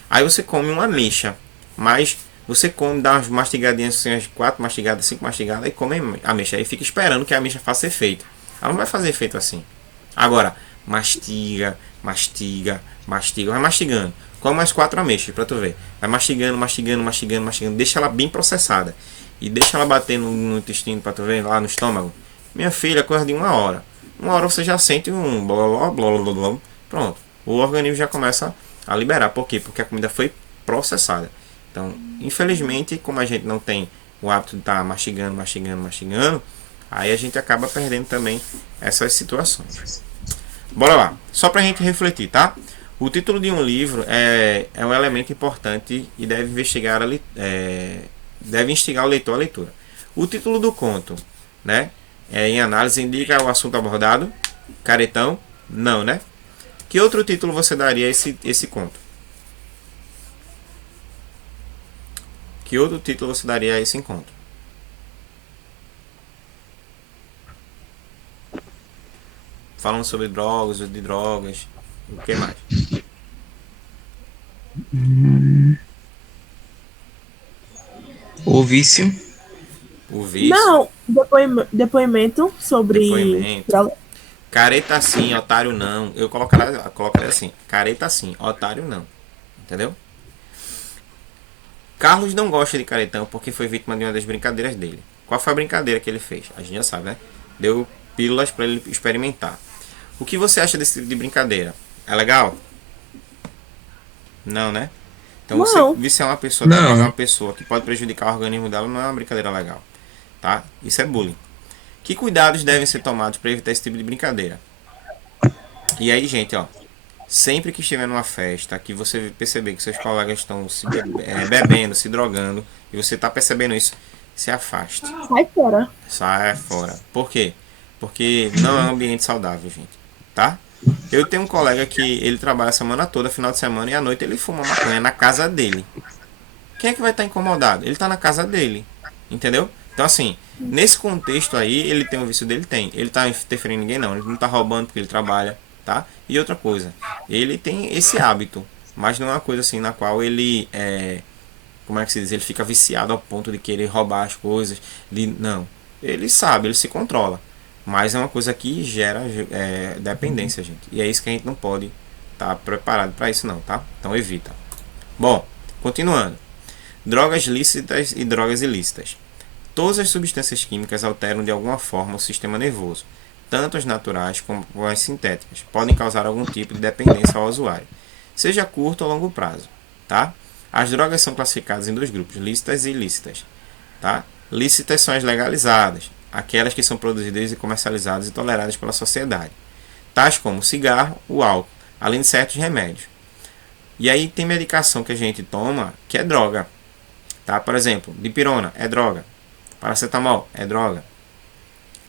Aí você come uma ameixa, mas você come, dá umas mastigadinhas assim, umas 4 mastigadas, 5 mastigadas, e come a ameixa. Aí fica esperando que a ameixa faça efeito. Ela não vai fazer efeito assim. Agora, mastiga, vai mastigando. Come umas 4 ameixas pra tu ver. Vai mastigando, deixa ela bem processada. E deixa ela bater no intestino pra tu ver, lá no estômago. Minha filha, coisa de 1 hora. 1 hora você já sente um blá blá blá blá. Pronto. O organismo já começa a liberar. Por quê? Porque a comida foi processada. Então, infelizmente, como a gente não tem o hábito de estar mastigando, aí a gente acaba perdendo também essas situações. Bora lá. Só pra gente refletir, tá? O título de um livro é um elemento importante e deve deve instigar o leitor à leitura. O título do conto, né? em análise indica o assunto abordado? Caretão? Não, né? Que outro título você daria a esse conto? Que outro título você daria a esse encontro? Falando sobre drogas, uso de drogas, o que mais? O vício. O vício, Não, depoimento sobre depoimento. droga. Careta sim, otário não. Eu colocaria assim: careta sim, otário não. Entendeu? Carlos não gosta de caretão porque foi vítima de uma das brincadeiras dele. Qual foi a brincadeira que ele fez? A gente já sabe, né? Deu pílulas para ele experimentar. O que você acha desse tipo de brincadeira? É legal? Não, né? Então você Não. viciar uma pessoa, drogar Não. uma pessoa que pode prejudicar o organismo dela não é uma brincadeira legal, tá? Isso é bullying. Que cuidados devem ser tomados para evitar esse tipo de brincadeira? E aí, gente, ó, sempre que estiver numa festa, que você perceber que seus colegas estão bebendo, se drogando, e você está percebendo isso, se afaste. Sai fora. Sai fora. Por quê? Porque não é um ambiente saudável, gente. Tá? Eu tenho um colega que ele trabalha a semana toda, final de semana, e à noite ele fuma maconha na casa dele. Quem é que vai estar incomodado? Ele está na casa dele. Entendeu? Então, assim, nesse contexto aí, ele tem o vício dele? Tem. Ele tá interferindo em ninguém? Não. Ele não tá roubando porque ele trabalha, tá? E outra coisa, ele tem esse hábito, mas não é uma coisa assim na qual ele como é que se diz? Ele fica viciado ao ponto de querer roubar as coisas. Não. Ele sabe, ele se controla. Mas é uma coisa que gera dependência, gente. E é isso que a gente não pode estar preparado para isso, não, tá? Então evita. Bom, continuando. Drogas lícitas e drogas ilícitas. Todas as substâncias químicas alteram de alguma forma o sistema nervoso, tanto as naturais como as sintéticas. Podem causar algum tipo de dependência ao usuário, seja a curto ou longo prazo, tá? As drogas são classificadas em dois grupos, lícitas e ilícitas, tá? Lícitas são as legalizadas, aquelas que são produzidas e comercializadas e toleradas pela sociedade, tais como o cigarro, o álcool, além de certos remédios. E aí tem medicação que a gente toma que é droga, tá? Por exemplo, dipirona é droga, paracetamol é droga,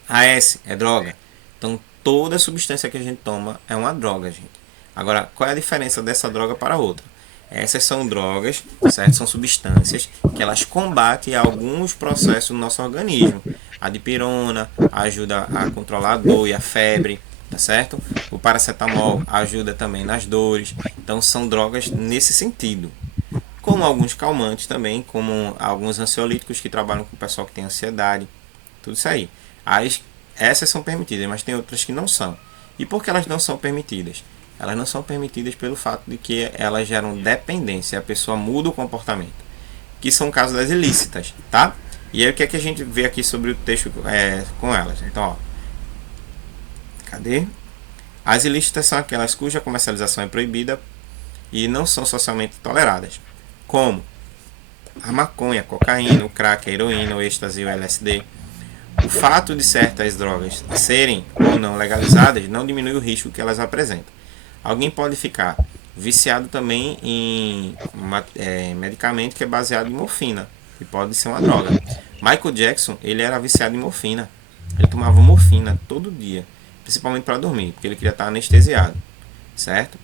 AS é droga. Então toda substância que a gente toma é uma droga, gente. Agora, qual é a diferença dessa droga para outra? Essas são drogas, certo? São substâncias que elas combatem alguns processos do nosso organismo. A dipirona ajuda a controlar a dor e a febre, tá certo? O paracetamol ajuda também nas dores. Então são drogas nesse sentido. Como alguns calmantes também, como alguns ansiolíticos que trabalham com o pessoal que tem ansiedade. Tudo isso aí. Essas são permitidas, mas tem outras que não são. E por que elas não são permitidas? Elas não são permitidas pelo fato de que elas geram dependência, a pessoa muda o comportamento, que são casos das ilícitas, tá? E aí o que é que a gente vê aqui sobre o texto com elas? Então, ó, cadê? As ilícitas são aquelas cuja comercialização é proibida e não são socialmente toleradas, como a maconha, a cocaína, o crack, a heroína, o êxtase, o LSD. O fato de certas drogas serem ou não legalizadas não diminui o risco que elas apresentam. Alguém pode ficar viciado também em medicamento que é baseado em morfina, que pode ser uma droga. Michael Jackson, ele era viciado em morfina. Ele tomava morfina todo dia, principalmente para dormir, porque ele queria estar anestesiado, certo?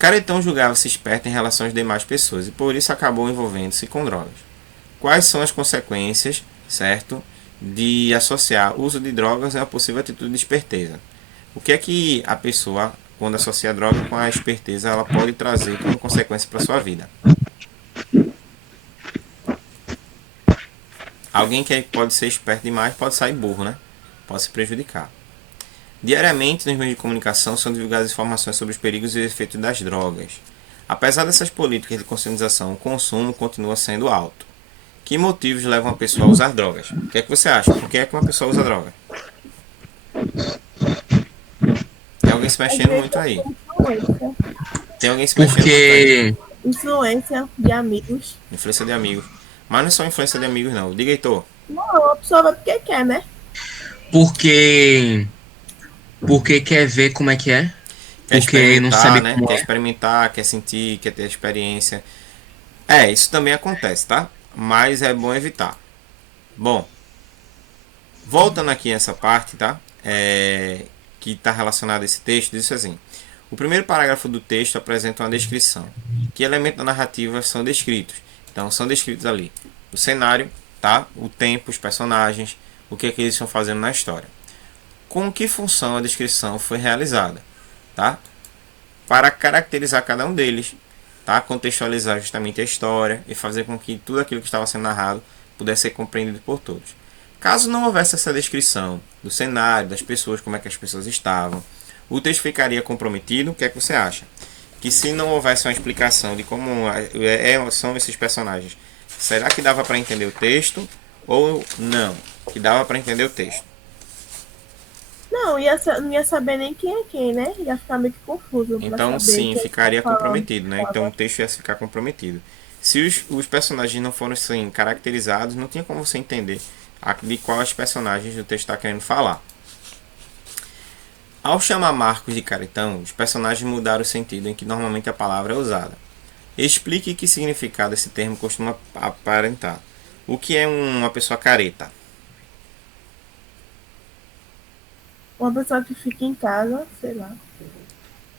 Caretão julgava-se esperto em relação às demais pessoas e por isso acabou envolvendo-se com drogas. Quais são as consequências, certo, de associar o uso de drogas a uma possível atitude de esperteza? O que é que a pessoa, quando associa a droga com a esperteza, ela pode trazer como consequência para sua vida? Alguém que pode ser esperto demais pode sair burro, né? Pode se prejudicar. Diariamente, nos meios de comunicação, são divulgadas informações sobre os perigos e os efeitos das drogas. Apesar dessas políticas de conscientização, o consumo continua sendo alto. Que motivos levam a pessoa a usar drogas? O que é que você acha? Por que é que uma pessoa usa droga? Tem alguém se mexendo muito aí. Tem alguém se mexendo muito aí. Porque. Influência de amigos. Influência de amigos. Mas não é só influência de amigos, não. Diga, Heitor. Não, a pessoa vai porque quer, né? Porque. Porque quer ver como é que é. Quer Porque não experimentar, sabe né? como Quer é. experimentar, quer sentir, quer ter experiência. Isso também acontece, tá? Mas é bom evitar. Bom, Voltando aqui essa parte, tá? Que está relacionada a esse texto, diz assim: o primeiro parágrafo do texto apresenta uma descrição. Que elementos da narrativa são descritos? Então, são descritos ali o cenário, tá? O tempo, os personagens, o que é que eles estão fazendo na história. Com que função a descrição foi realizada, tá? Para caracterizar cada um deles, tá? Contextualizar justamente a história e fazer com que tudo aquilo que estava sendo narrado pudesse ser compreendido por todos. Caso não houvesse essa descrição do cenário, das pessoas, como é que as pessoas estavam, o texto ficaria comprometido. O que é que você acha? Que se não houvesse uma explicação de como são esses personagens, será que dava para entender o texto ou não? Que dava para entender o texto. Não, não ia saber nem quem é quem, né? Ia ficar meio que confuso. Pra Então saber sim, quem ficaria tá falando. comprometido, né? Então o texto ia ficar comprometido. Se os personagens não foram assim, caracterizados, não tinha como você entender de quais personagens o texto está querendo falar. Ao chamar Marcos de caretão, os personagens mudaram o sentido em que normalmente a palavra é usada. Explique que significado esse termo costuma aparentar. O que é uma pessoa careta? Uma pessoa que fica em casa, sei lá.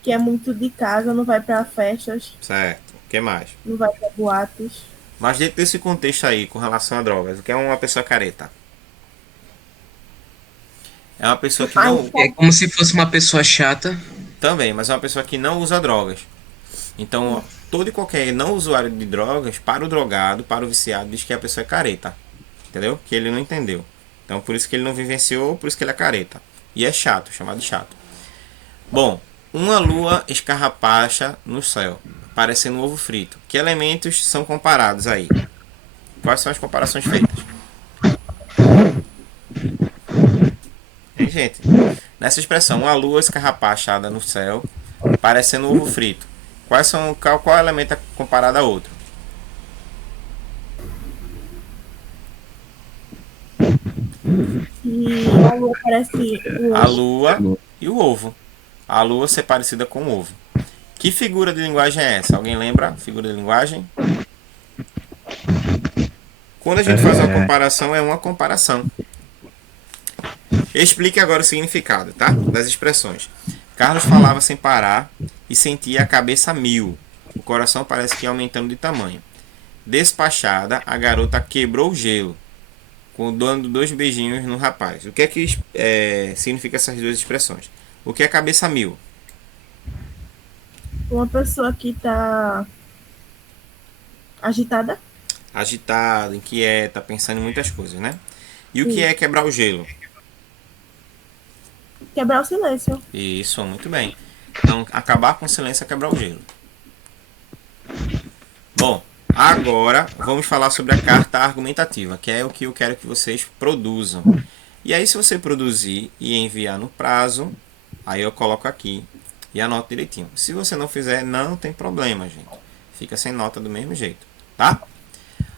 Que é muito de casa, não vai pra festas, Certo. O que mais? não vai pra boates. Mas dentro desse contexto aí, com relação a drogas, o que é uma pessoa careta? É uma pessoa que não... É como se fosse uma pessoa chata. Também, mas é uma pessoa que não usa drogas. Então, todo e qualquer não usuário de drogas, para o drogado, para o viciado, diz que a pessoa é careta. Entendeu? Que ele não entendeu. Então, por isso que ele não vivenciou, por isso que ele é careta. E é chato, chamado de chato. Bom, uma lua escarrapacha no céu, parecendo um ovo frito. Que elementos são comparados aí? Quais são as comparações feitas? Hein, gente? Nessa expressão, uma lua escarrapachada no céu, parecendo um ovo frito. Qual elemento é comparado a outro? E a lua parece A lua e o ovo. A lua ser parecida com o ovo. Que figura de linguagem é essa? Alguém lembra? Figura de linguagem? Quando a gente faz uma comparação, é uma comparação. Explique agora o significado, tá? Das expressões. Carlos falava sem parar e sentia a cabeça a mil. O coração parece que ia aumentando de tamanho. Despachada, a garota quebrou o gelo, dando 2 beijinhos no rapaz. O que é que significa essas duas expressões? O que é cabeça a mil? uma pessoa que tá agitada. Agitada, inquieta, pensando em muitas coisas, né? E o que é quebrar o gelo? Quebrar o silêncio. Isso, muito bem. Então, acabar com o silêncio é quebrar o gelo. Bom, agora vamos falar sobre a carta argumentativa, que é o que eu quero que vocês produzam. E aí, se você produzir e enviar no prazo, aí eu coloco aqui e anoto direitinho. Se você não fizer, não tem problema, gente. Fica sem nota do mesmo jeito, tá?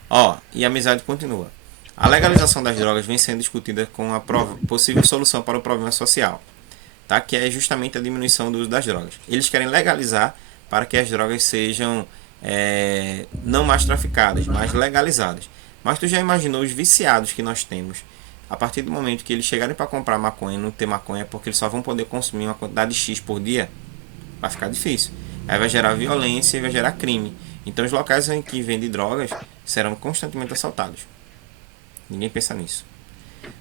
Ó, e a amizade continua. A legalização das drogas vem sendo discutida com a possível solução para o problema social, tá? Que é justamente a diminuição do uso das drogas. Eles querem legalizar para que as drogas sejam não mais traficadas, mas legalizadas. Mas tu já imaginou os viciados que nós temos? A partir do momento que eles chegarem para comprar maconha e não ter maconha, porque eles só vão poder consumir uma quantidade X por dia, vai ficar difícil. Aí vai gerar violência e vai gerar crime. Então os locais em que vendem drogas serão constantemente assaltados. Ninguém pensa nisso.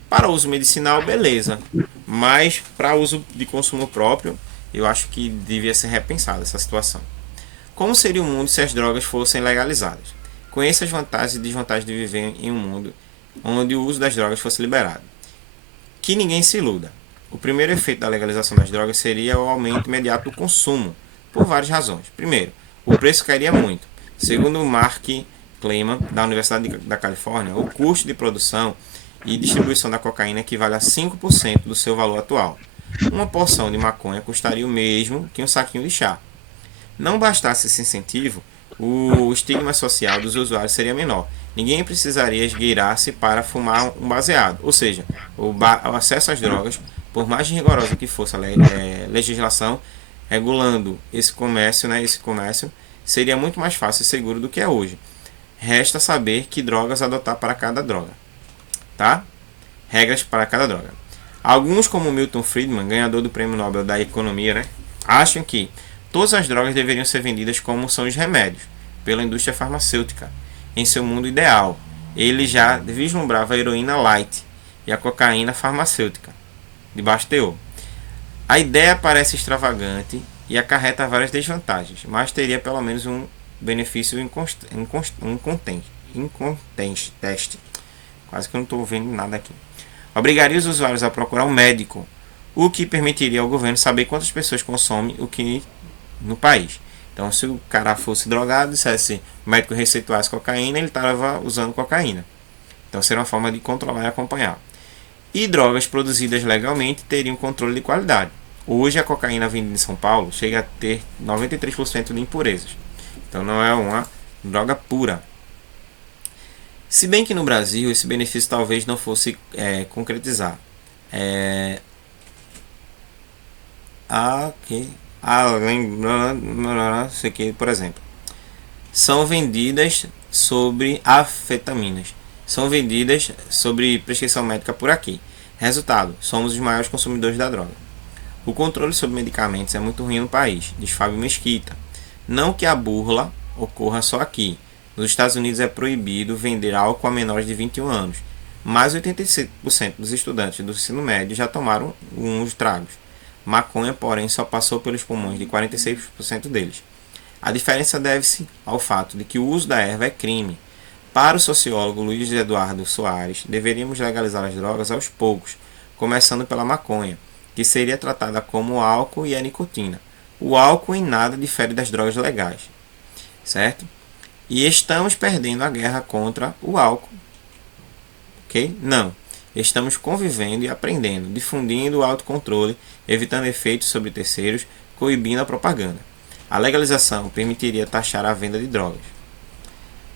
Para uso medicinal, beleza. Mas para uso de consumo próprio, eu acho que devia ser repensada essa situação. Como seria o mundo se as drogas fossem legalizadas? Conheça as vantagens e desvantagens de viver em um mundo onde o uso das drogas fosse liberado. Que ninguém se iluda. O primeiro efeito da legalização das drogas seria o aumento imediato do consumo, por várias razões. Primeiro, o preço cairia muito. Segundo o Mark Kleiman, da Universidade da Califórnia, o custo de produção e distribuição da cocaína equivale a 5% do seu valor atual. Uma porção de maconha custaria o mesmo que um saquinho de chá. Não bastasse esse incentivo, o estigma social dos usuários seria menor. Ninguém precisaria esgueirar-se para fumar um baseado. Ou seja, o acesso às drogas, por mais rigorosa que fosse a legislação regulando esse comércio, seria muito mais fácil e seguro do que é hoje. Resta saber que drogas adotar para cada droga. Tá? regras para cada droga. Alguns, como Milton Friedman, ganhador do Prêmio Nobel da Economia, né, acham que todas as drogas deveriam ser vendidas como são os remédios, pela indústria farmacêutica. Em seu mundo ideal, ele já vislumbrava a heroína light e a cocaína farmacêutica, de baixo teor. A ideia parece extravagante e acarreta várias desvantagens, mas teria pelo menos um benefício inconteste. Quase que eu não estou vendo nada aqui. Obrigaria os usuários a procurar um médico, o que permitiria ao governo saber quantas pessoas consomem o que no país. Então, se o cara fosse drogado, dissesse o médico receituasse cocaína, ele estava usando cocaína. Então, seria uma forma de controlar e acompanhar. E drogas produzidas legalmente teriam controle de qualidade. Hoje, a cocaína vendida em São Paulo chega a ter 93% de impurezas. Então, não é uma droga pura. Se bem que no Brasil, esse benefício talvez não fosse concretizar. Por exemplo, são vendidas sobre afetaminas, são vendidas sobre prescrição médica por aqui. Resultado, somos os maiores consumidores da droga. O controle sobre medicamentos é muito ruim no país, diz Fábio Mesquita. Não que a burla ocorra só aqui. Nos Estados Unidos é proibido vender álcool a menores de 21 anos, mas 85% dos estudantes do ensino médio já tomaram uns tragos. Maconha, porém, só passou pelos pulmões de 46% deles. A diferença deve-se ao fato de que o uso da erva é crime. Para o sociólogo Luiz Eduardo Soares, deveríamos legalizar as drogas aos poucos, começando pela maconha, que seria tratada como o álcool e a nicotina. O álcool em nada difere das drogas legais, certo? E estamos perdendo a guerra contra o álcool. Ok? Não. Estamos convivendo e aprendendo, difundindo o autocontrole, evitando efeitos sobre terceiros, coibindo a propaganda. A legalização permitiria taxar a venda de drogas.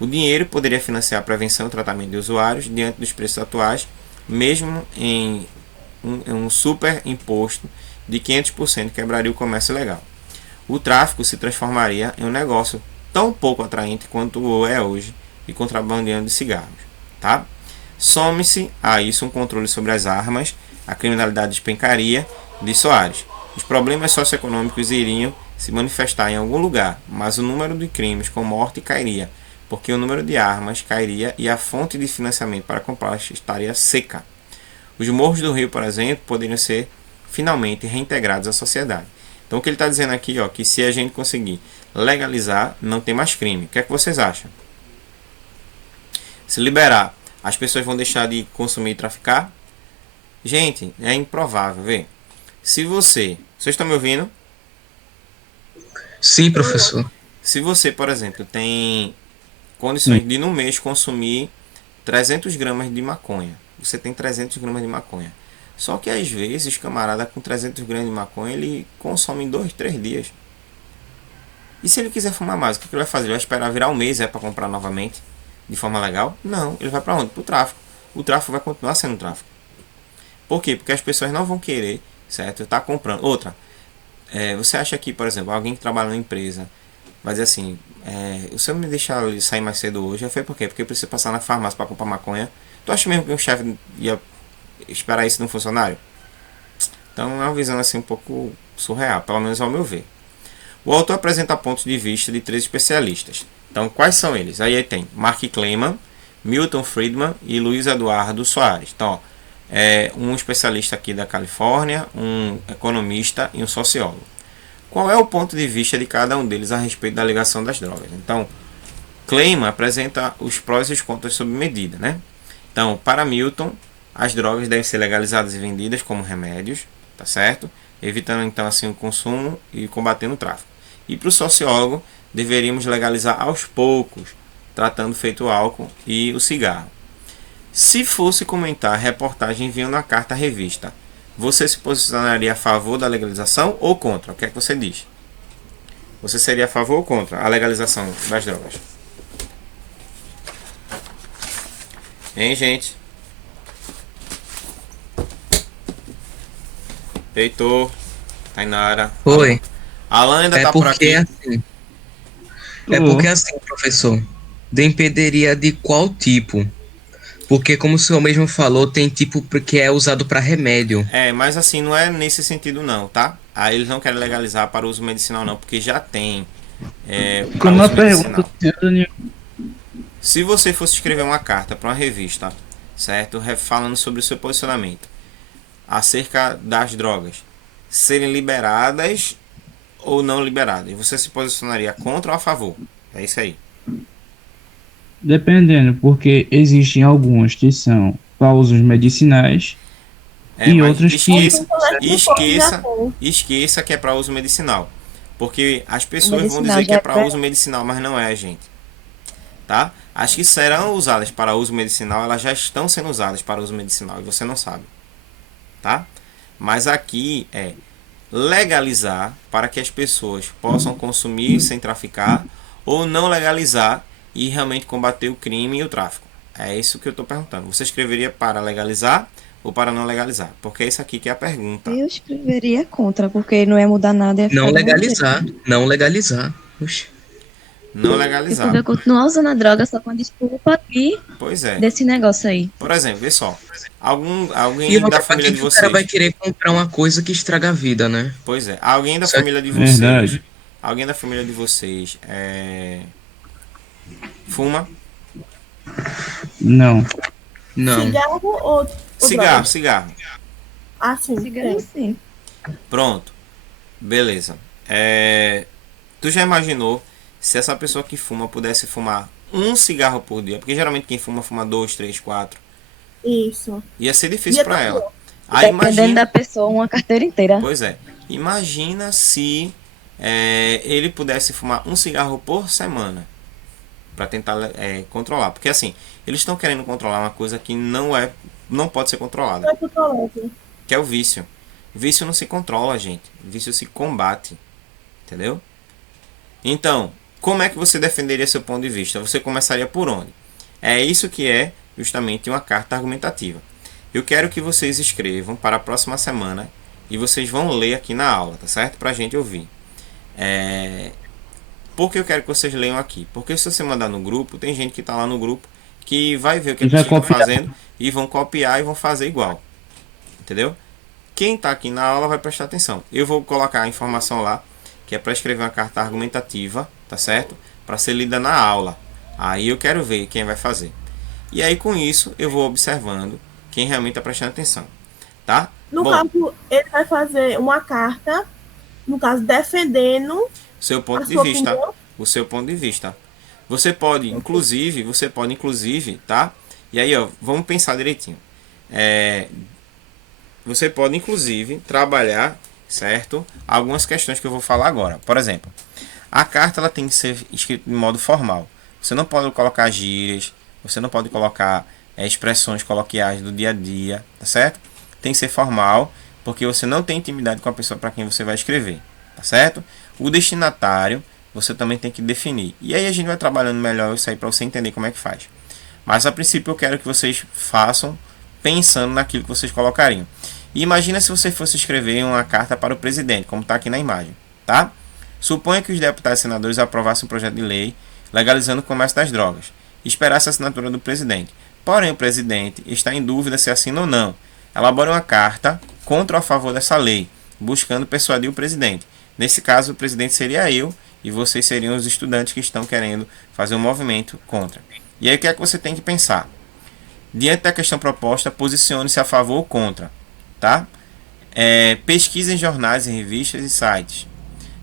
O dinheiro poderia financiar a prevenção e tratamento de usuários diante dos preços atuais, mesmo em um super imposto de 500% quebraria o comércio legal. O tráfico se transformaria em um negócio tão pouco atraente quanto é hoje de contrabandeando de cigarros. Tá? Some-se a isso um controle sobre as armas, a criminalidade despencaria, diz Soares. Os problemas socioeconômicos iriam se manifestar em algum lugar, mas o número de crimes com morte cairia, porque o número de armas cairia e a fonte de financiamento para comprá-las estaria seca. Os morros do Rio, por exemplo, poderiam ser finalmente reintegrados à sociedade. Então o que ele está dizendo aqui, ó, que se a gente conseguir legalizar, não tem mais crime. O que é que vocês acham? Se liberar, as pessoas vão deixar de consumir e traficar? Gente, é improvável, vê. Se você... Vocês estão me ouvindo? Sim, professor. Se você, por exemplo, tem condições de no mês consumir 300 gramas de maconha, você tem 300 gramas de maconha. Só que às vezes, camarada com 300 gramas de maconha, ele consome em 2, 3 dias. E se ele quiser fumar mais, o que ele vai fazer? Ele vai esperar virar um mês para comprar novamente, de forma legal? Não, ele vai para onde? Para o tráfico. O tráfico vai continuar sendo tráfico. Por quê? Porque as pessoas não vão querer, certo? Tá comprando. Outra, você acha que, por exemplo, alguém que trabalha na empresa vai dizer assim, se eu me deixar sair mais cedo hoje, foi por quê? Porque eu preciso passar na farmácia para comprar maconha. Tu acha mesmo que um chefe ia esperar isso de um funcionário? Então é uma visão assim um pouco surreal, pelo menos ao meu ver. O autor apresenta pontos de vista de 3 especialistas. Então quais são eles? Aí tem Mark Kleiman, Milton Friedman e Luiz Eduardo Soares. Então, um especialista aqui da Califórnia, um economista e um sociólogo. Qual é o ponto de vista de cada um deles a respeito da ligação das drogas? Então, Kleiman apresenta os prós e os contras sob medida, né? Então, para Milton, as drogas devem ser legalizadas e vendidas como remédios, tá certo? Evitando então assim o consumo e combatendo o tráfico. E para o sociólogo, deveríamos legalizar aos poucos, tratando feito o álcool e o cigarro. Se fosse comentar a reportagem enviando a carta à revista, você se posicionaria a favor da legalização ou contra? O que é que você diz? Você seria a favor ou contra a legalização das drogas? Hein, gente? Heitor, Tainara. Oi. Alan ainda tá por aqui. É porque assim, professor, dependeria de qual tipo. Porque, como o senhor mesmo falou, tem tipo que é usado para remédio. Mas assim, não é nesse sentido não, tá? Aí eles não querem legalizar para uso medicinal não, porque já tem para Como uso eu pergunto, medicinal. senhor Daniel, Se você fosse escrever uma carta para uma revista, certo? Falando sobre o seu posicionamento acerca das drogas serem liberadas ou não liberadas, você se posicionaria contra ou a favor? É isso aí. dependendo, porque existem alguns que são para usos medicinais e Mas outros que esqueça, Colégio Forte já esqueça, tem. esqueça que é para uso medicinal. Porque as O pessoas vão medicinal dizer que já é é para uso medicinal, mas não é, gente. Tá? As que serão usadas para uso medicinal, elas já estão sendo usadas para uso medicinal e você não sabe. Tá? Mas aqui é legalizar para que as pessoas possam consumir sem traficar ou não legalizar e realmente combater o crime e o tráfico. É isso que eu estou perguntando. Você escreveria para legalizar ou para não legalizar? Porque é isso aqui que é a pergunta. Eu escreveria contra, porque não ia mudar nada, ia ficar Não do mesmo legalizar. jeito. Não legalizar. Oxi. Não E o povo legalizar. ia continuar usando a droga só com a desculpa aqui Pois é. desse negócio aí. Por exemplo, vê só. E Alguém da outra, pra família que de que o cara vai vocês. querer comprar uma coisa que estraga a vida, né? Pois é. Alguém da Só que- família de vocês. verdade. Alguém da família de vocês fuma? não. Não. Cigarro ou Cigarro, drogas? cigarro. Ah, sim. Cigarro sim. Pronto. Beleza. Tu já imaginou se essa pessoa que fuma pudesse fumar um cigarro por dia? Porque geralmente quem fuma, fuma 2, 3, 4. Isso. Ia ser difícil Ia para tá ela. bom. Aí Dependendo imagina. da pessoa, uma carteira inteira. Pois é. Imagina se ele pudesse fumar um cigarro por semana para tentar controlar. Porque assim, eles estão querendo controlar uma coisa que não pode ser controlada, Vai pro colégio. que é o vício. Vício não se controla, gente. Vício se combate. Entendeu? Então, como é que você defenderia seu ponto de vista? Você começaria por onde? É isso que é justamente uma carta argumentativa. Eu quero que vocês escrevam para a próxima semana e vocês vão ler aqui na aula, tá certo? Para a gente ouvir. Por que eu quero que vocês leiam aqui? Porque se você mandar no grupo, tem gente que está lá no grupo que vai ver o que E vai vocês estão copiar. fazendo e vão copiar e vão fazer igual. Entendeu? Quem está aqui na aula vai prestar atenção. Eu vou colocar a informação lá, que é para escrever uma carta argumentativa, tá certo? Para ser lida na aula. Aí eu quero ver quem vai fazer. E aí com isso eu vou observando quem realmente está prestando atenção, tá? No Bom, caso, ele vai fazer uma carta, no caso, defendendo seu a ponto de sua vista, opinião. o seu ponto de vista. Você pode, inclusive, tá? E aí, ó, vamos pensar direitinho. Você pode, inclusive, trabalhar, certo? Algumas questões que eu vou falar agora. Por exemplo, a carta ela tem que ser escrita de modo formal. Você não pode colocar gírias, você não pode colocar expressões coloquiais do dia a dia, tá certo? Tem que ser formal, porque você não tem intimidade com a pessoa para quem você vai escrever, tá certo? O destinatário você também tem que definir. E aí a gente vai trabalhando melhor isso aí para você entender como é que faz. Mas a princípio eu quero que vocês façam pensando naquilo que vocês colocariam. E imagina se você fosse escrever uma carta para o presidente, como está aqui na imagem, tá? Suponha que os deputados e senadores aprovassem um projeto de lei legalizando o comércio das drogas e esperasse a assinatura do presidente. Porém, o presidente está em dúvida se assina ou não. Elabore uma carta contra ou a favor dessa lei, buscando persuadir o presidente. Nesse caso, o presidente seria eu e vocês seriam os estudantes que estão querendo fazer um movimento contra. E aí o que é que você tem que pensar? Diante da questão proposta, posicione-se a favor ou contra. Tá? Pesquise em jornais, em revistas e sites.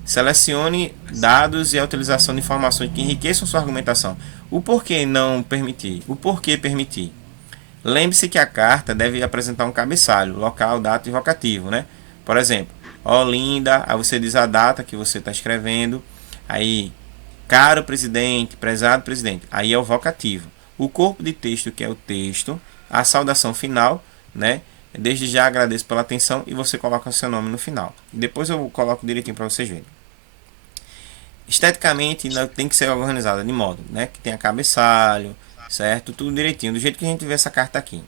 Selecione dados e a utilização de informações que enriqueçam sua argumentação. O porquê não permitir? O porquê permitir? Lembre-se que a carta deve apresentar um cabeçalho, local, data e vocativo, né? Por exemplo, Olinda, aí você diz a data que você está escrevendo, aí, caro presidente, prezado presidente, aí é o vocativo. O corpo de texto, que é o texto, a saudação final, né? Desde já agradeço pela atenção e você coloca o seu nome no final. Depois eu coloco direitinho para vocês verem. Esteticamente tem que ser organizada de modo, né, que tenha cabeçalho, certo? Tudo direitinho, do jeito que a gente vê essa carta aqui.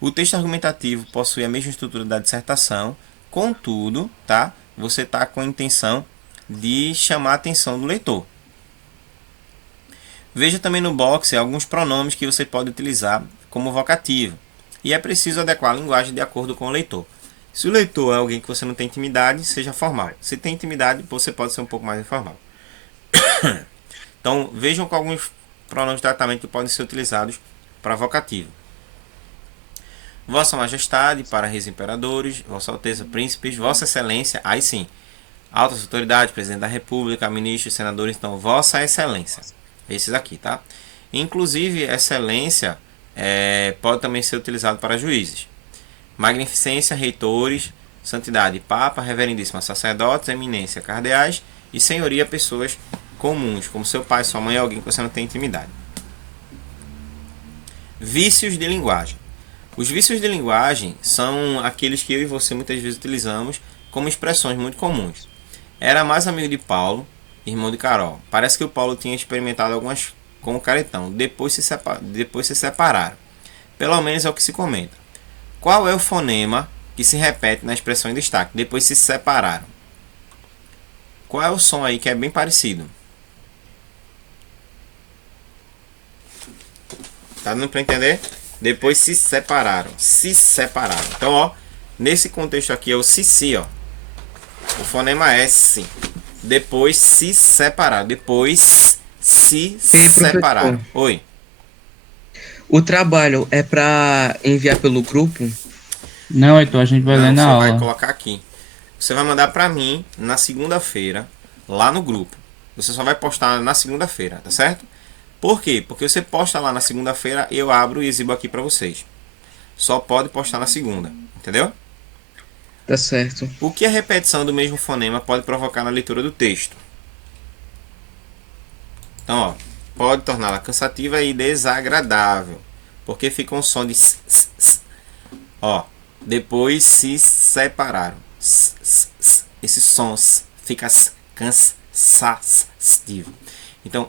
O texto argumentativo possui a mesma estrutura da dissertação, contudo, tá? Você está com a intenção de chamar a atenção do leitor. Veja também no box alguns pronomes que você pode utilizar como vocativo. E é preciso adequar a linguagem de acordo com o leitor. Se o leitor é alguém que você não tem intimidade, seja formal. Se tem intimidade, você pode ser um pouco mais informal. Então, vejam com alguns pronomes de tratamento que podem ser utilizados para vocativo. Vossa Majestade, para reis e imperadores, Vossa Alteza, príncipes, Vossa Excelência, aí sim, altas autoridades, presidente da República, ministros, senadores, então, Vossa Excelência. Esses aqui, tá? Inclusive, Excelência pode também ser utilizado para juízes. Magnificência, reitores, santidade, papa, reverendíssima, sacerdotes, eminência, cardeais e senhoria, pessoas comuns, como seu pai, sua mãe, alguém que você não tem intimidade. Vícios de linguagem. Os vícios de linguagem são aqueles que eu e você muitas vezes utilizamos como expressões muito comuns. Era mais amigo de Paulo, irmão de Carol. Parece que o Paulo tinha experimentado algumas com o Caretão. Depois se separaram. Pelo menos é o que se comenta. Qual é o fonema que se repete na expressão em destaque? Depois se separaram. Qual é o som aí que é bem parecido? Tá dando para entender? Depois se separaram. Se separaram. Então, ó, nesse contexto aqui é o si, ó. O fonema S. Depois se separaram. Depois se separaram. Oi. O trabalho é para enviar pelo grupo? Não, então a gente vai ler na você aula. vai colocar aqui. Você vai mandar para mim na segunda-feira, lá no grupo. Você só vai postar na segunda-feira, tá certo? Por quê? Porque você posta lá na segunda-feira e eu abro e exibo aqui para vocês. Só pode postar na segunda, entendeu? Tá certo. O que a repetição do mesmo fonema pode provocar na leitura do texto? Então, ó, pode torná-la cansativa e desagradável, porque fica um som de s. Ó, depois se separaram. Esses sons fica cansativo. Então,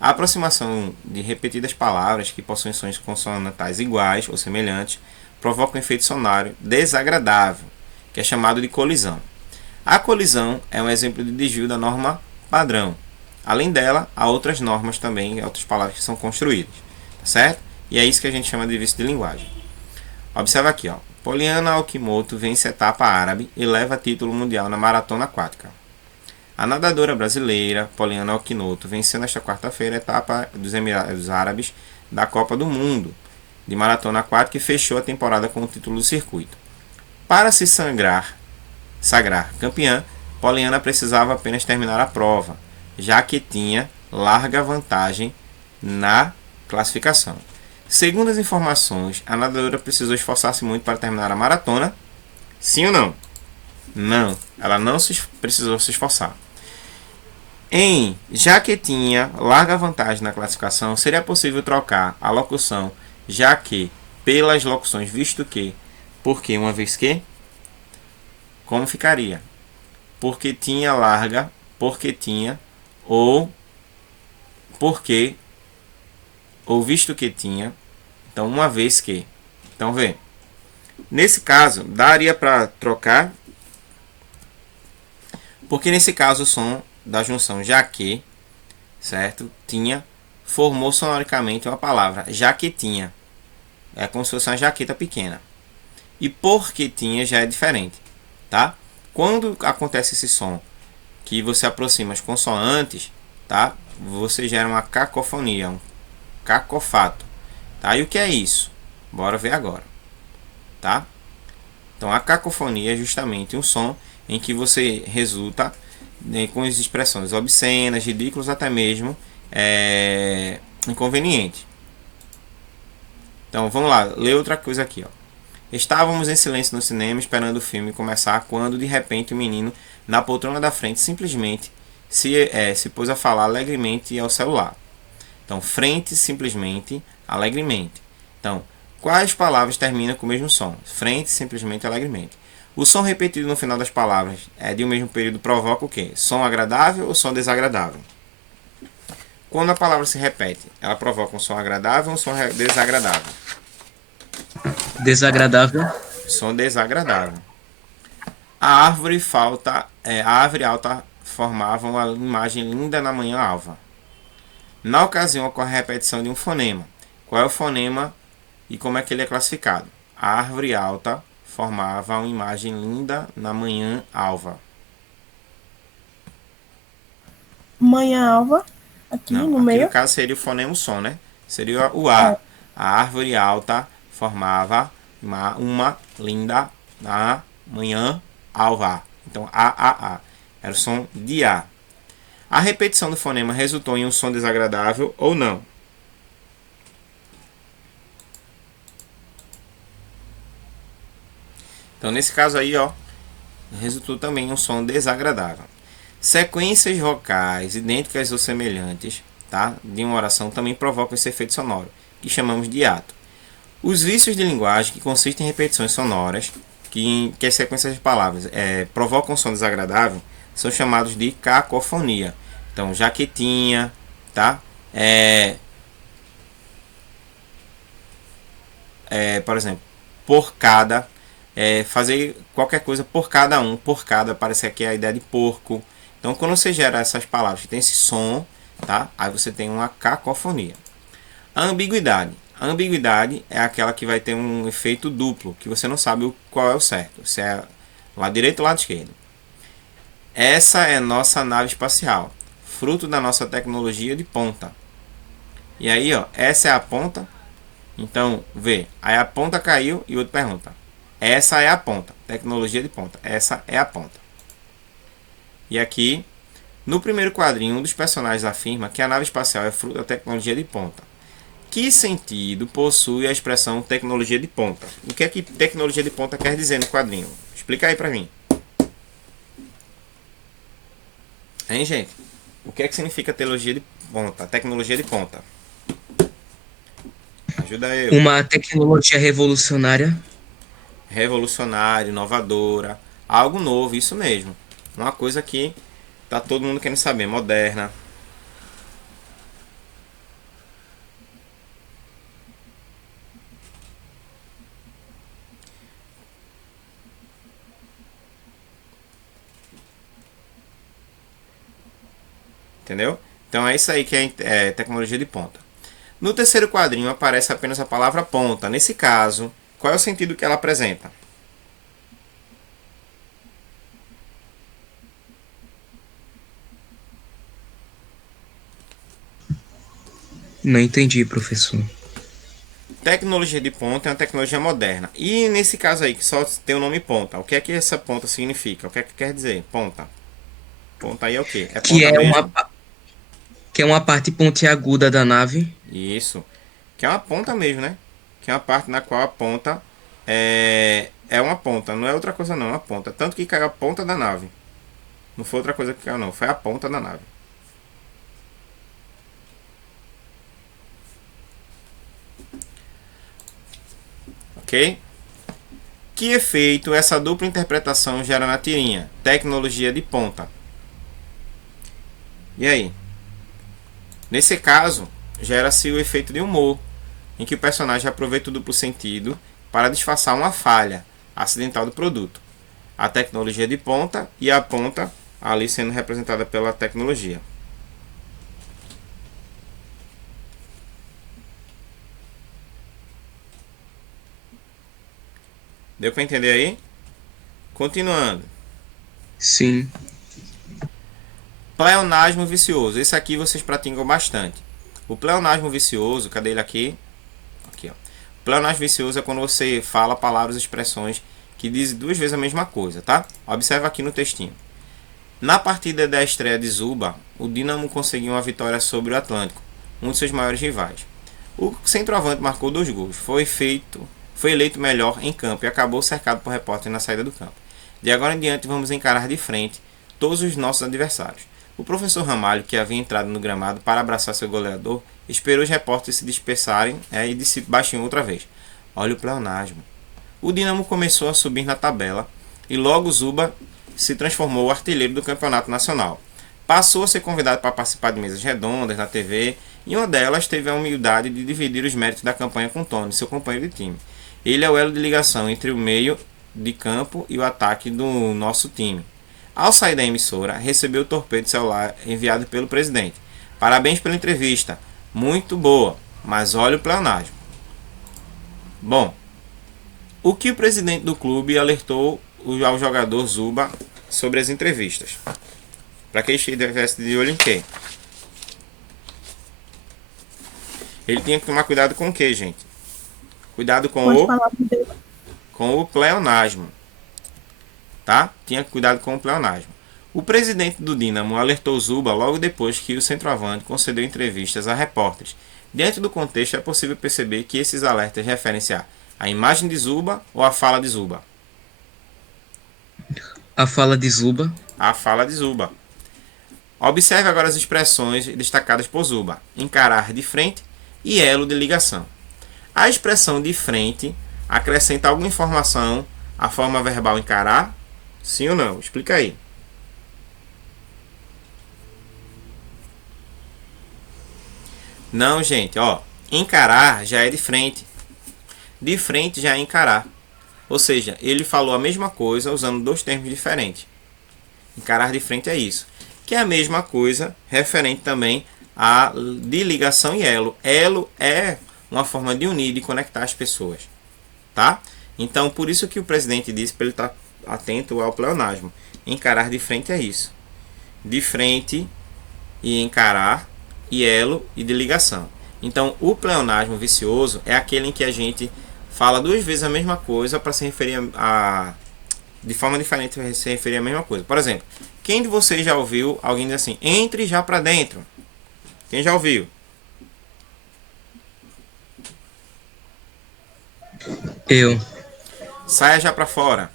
a aproximação de repetidas palavras que possuem sons consonantais iguais ou semelhantes provoca um efeito sonário desagradável, que é chamado de colisão. A colisão é um exemplo de desvio da norma padrão. Além dela, há outras normas também, outras palavras que são construídas, tá certo? E é isso que a gente chama de vício de linguagem. Observa aqui, ó. Poliana Okimoto vence a etapa árabe e leva título mundial na maratona aquática. A nadadora brasileira Poliana Okimoto venceu nesta quarta-feira a etapa dos Emirados Árabes da Copa do Mundo de maratona aquática e fechou a temporada com o título do circuito. Para se sagrar campeã, Poliana precisava apenas terminar a prova, já que tinha larga vantagem na classificação. Segundo as informações, a nadadora precisou esforçar-se muito para terminar a maratona. Sim ou não? Não, ela não precisou se esforçar. Já que tinha larga vantagem na classificação, seria possível trocar a locução já que pelas locuções visto que, porque, uma vez que, como ficaria? Porque tinha larga, porque tinha, ou porque, ou visto que tinha, então uma vez que. Então vê, nesse caso daria para trocar, porque nesse caso o som da junção já que, certo, tinha, formou sonoricamente uma palavra, jaquetinha. É como se fosse uma jaqueta pequena. E porque tinha já é diferente, tá? Quando acontece esse som que você aproxima as consoantes, tá? Você gera uma cacofonia, um cacofato, tá? E o que é isso? Bora ver agora, tá? Então a cacofonia é justamente um som em que você resulta com as expressões obscenas, ridículas, até mesmo inconveniente. Então vamos lá, ler outra coisa aqui, ó. Estávamos em silêncio no cinema esperando o filme começar quando de repente o menino na poltrona da frente simplesmente se pôs a falar alegremente ao celular. Então frente, simplesmente, alegremente. Então quais palavras terminam com o mesmo som? Frente, simplesmente, alegremente. O som repetido no final das palavras de um mesmo período provoca o quê? Som agradável ou som desagradável? Quando a palavra se repete, ela provoca um som agradável ou um som desagradável? Desagradável. Som desagradável. A árvore alta formava uma imagem linda na manhã alva. Na ocasião ocorre a repetição de um fonema. Qual é o fonema e como é que ele é classificado? A árvore alta formava uma imagem linda na manhã alva. Manhã alva, aqui Não, no aqui meio. no caso seria o fonema o som, né? Seria o A. A árvore alta formava uma linda na manhã alva. Então, A. Era o som de A. A repetição do fonema resultou em um som desagradável ou não? Então, nesse caso aí, ó, resultou também em um som desagradável. Sequências vocais idênticas ou semelhantes, tá, de uma oração também provocam esse efeito sonoro, que chamamos de hiato. Os vícios de linguagem, que consistem em repetições sonoras, que as sequências de palavras provocam um som desagradável, são chamados de cacofonia. Então, jaquetinha, tá? Por exemplo, porcada, fazer qualquer coisa por cada um, porcada, parece que é a ideia de porco. Então, quando você gera essas palavras que tem esse som, tá? Aí você tem uma cacofonia. A ambiguidade. A ambiguidade é aquela que vai ter um efeito duplo, que você não sabe qual é o certo, se é lado direito ou lado esquerdo. Essa é nossa nave espacial, fruto da nossa tecnologia de ponta. E aí, ó, essa é a ponta. Então, vê, aí a ponta caiu e o outro pergunta. Essa é a ponta, tecnologia de ponta. Essa é a ponta. E aqui, no primeiro quadrinho, um dos personagens afirma que a nave espacial é fruto da tecnologia de ponta. Que sentido possui a expressão tecnologia de ponta? O que é que tecnologia de ponta quer dizer no quadrinho? Explica aí pra mim. Hein, gente? O que é que significa tecnologia de ponta? Tecnologia de ponta. Ajuda eu. Uma tecnologia revolucionária. Revolucionária, inovadora, algo novo, isso mesmo. Uma coisa que tá todo mundo querendo saber, moderna. Entendeu? Então é isso aí que é tecnologia de ponta. No terceiro quadrinho aparece apenas a palavra ponta. Nesse caso, qual é o sentido que ela apresenta? Não entendi, professor. Tecnologia de ponta é uma tecnologia moderna. E nesse caso aí, que só tem o nome ponta, o que é que essa ponta significa? O que é que quer dizer? Ponta. Ponta aí é o quê? É Que ponta é mesmo? que é uma parte pontiaguda da nave. Isso. Que é uma ponta mesmo, né? Que é uma parte na qual a ponta é uma ponta. Não é outra coisa não, é uma ponta. Tanto que caiu a ponta da nave. Não foi outra coisa que caiu não, foi a ponta da nave. Ok? Que efeito essa dupla interpretação gera na tirinha? Tecnologia de ponta. E aí? Nesse caso, gera-se o efeito de humor, em que o personagem aproveita o duplo sentido para disfarçar uma falha acidental do produto. A tecnologia de ponta e a ponta ali sendo representada pela tecnologia. Deu para entender aí? Continuando. Sim. Pleonasmo vicioso. Esse aqui vocês praticam bastante. O pleonasmo vicioso, cadê ele aqui? Aqui, ó. O pleonasmo vicioso é quando você fala palavras e expressões que dizem duas vezes a mesma coisa, tá? Observa aqui no textinho. Na partida da estreia de Zuba, o Dínamo conseguiu uma vitória sobre o Atlântico, um de seus maiores rivais. O centroavante marcou 2 gols. Foi eleito melhor em campo e acabou cercado por repórteres na saída do campo. De agora em diante, vamos encarar de frente todos os nossos adversários. O professor Ramalho, que havia entrado no gramado para abraçar seu goleador, esperou os repórteres se dispersarem e disse baixinho outra vez: olha o pleonasmo. O Dínamo começou a subir na tabela e logo Zuba se transformou o artilheiro do campeonato nacional. Passou a ser convidado para participar de mesas redondas na TV e uma delas teve a humildade de dividir os méritos da campanha com Tony, seu companheiro de time. Ele é o elo de ligação entre o meio de campo e o ataque do nosso time. Ao sair da emissora, recebeu o torpedo celular enviado pelo presidente. Parabéns pela entrevista, muito boa. Mas olha o pleonasmo. Bom, o que o presidente do clube alertou ao jogador Zuba sobre as entrevistas? Para que ele estivesse de olho em quê? Ele tinha que tomar cuidado com o quê, gente? Cuidado com o pleonasmo. Tá? Tinha cuidado com o pleonasmo. O presidente do Dínamo alertou Zuba logo depois que o centroavante concedeu entrevistas a repórteres. Dentro do contexto, é possível perceber que esses alertas referem-se à imagem de Zuba ou à fala de Zuba? A fala de Zuba. A fala de Zuba. Observe agora as expressões destacadas por Zuba. Encarar de frente e elo de ligação. A expressão de frente acrescenta alguma informação à forma verbal encarar? Sim ou não? Explica aí. Não, gente, ó. Encarar já é de frente. De frente já é encarar. Ou seja, ele falou a mesma coisa usando dois termos diferentes. Encarar de frente é isso. Que é a mesma coisa referente também a de ligação e elo. Elo é uma forma de unir, de conectar as pessoas. Tá? Então, por isso que o presidente disse para ele estar atento ao pleonasmo. Encarar de frente é isso. De frente e encarar, e elo e de ligação. Então, o pleonasmo vicioso é aquele em que a gente fala duas vezes a mesma coisa para se referir de forma diferente, se referir à mesma coisa. Por exemplo, quem de vocês já ouviu alguém dizer assim, entre já para dentro? Quem já ouviu? Eu. Saia já para fora.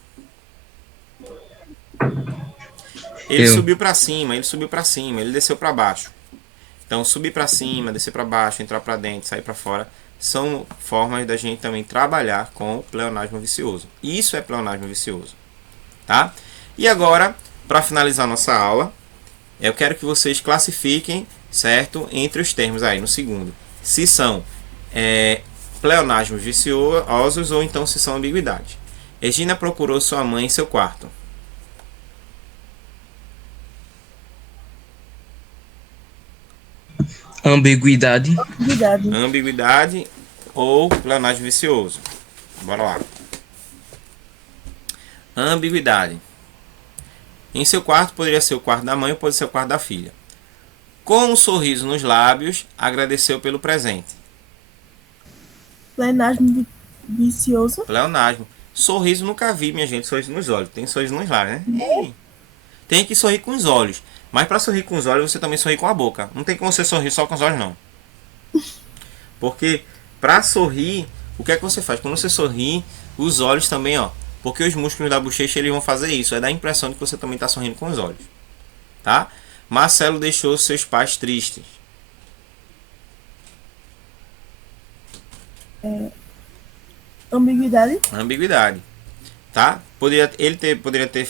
Ele subiu para cima, ele subiu para cima, ele desceu para baixo. Então, subir para cima, descer para baixo, entrar para dentro, sair para fora, são formas da gente também trabalhar com o pleonasmo vicioso. Isso é pleonasmo vicioso, tá? E agora, para finalizar nossa aula, eu quero que vocês classifiquem, certo, entre os termos aí no segundo, se são pleonasmos viciosos ou então se são ambiguidades. Regina procurou sua mãe em seu quarto. Ambiguidade. Ambiguidade ou pleonasmo vicioso. Bora lá. Ambiguidade. Em seu quarto poderia ser o quarto da mãe ou pode ser o quarto da filha. Com um sorriso nos lábios, agradeceu pelo presente. Pleonasmo vicioso. Pleonasmo. Sorriso nunca vi, minha gente. Sorriso nos olhos. Tem sorriso nos lábios, né? Tem que sorrir com os olhos. Mas para sorrir com os olhos, você também sorri com a boca. Não tem como você sorrir só com os olhos, não. Porque para sorrir, o que é que você faz? Quando você sorri, os olhos também, ó. Porque os músculos da bochecha eles vão fazer isso. É dar a impressão de que você também está sorrindo com os olhos. Tá? Marcelo deixou seus pais tristes. Ambiguidade. Ambiguidade. Tá? Poderia ter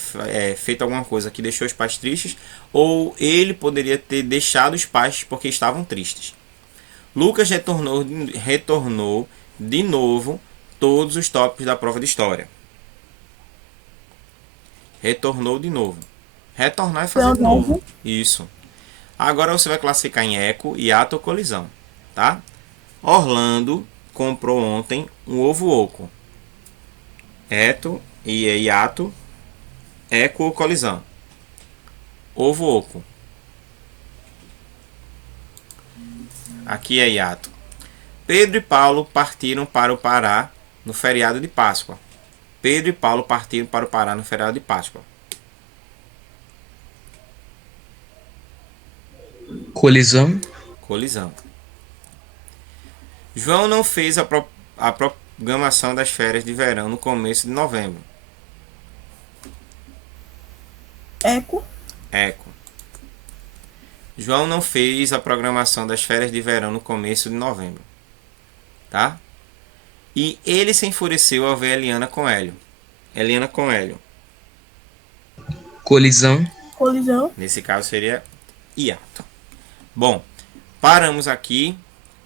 feito alguma coisa que deixou os pais tristes, ou ele poderia ter deixado os pais porque estavam tristes. Lucas retornou de novo todos os tópicos da prova de história. Retornou de novo. Retornar é fazer de novo. Isso. Agora você vai classificar em eco, hiato ou colisão. Tá? Orlando comprou ontem um ovo oco. Eto e hiato, eco ou colisão. Ovo oco. Aqui é hiato. Pedro e Paulo partiram para o Pará no feriado de Páscoa. Pedro e Paulo partiram para o Pará no feriado de Páscoa. Colisão. Colisão. João não fez a programação das férias de verão no começo de novembro. Eco. Eco. João não fez a programação das férias de verão no começo de novembro. Tá? E ele se enfureceu ao ver Eliana com Hélio. Eliana com Hélio. Colisão. Colisão. Nesse caso seria hiato. Bom, paramos aqui.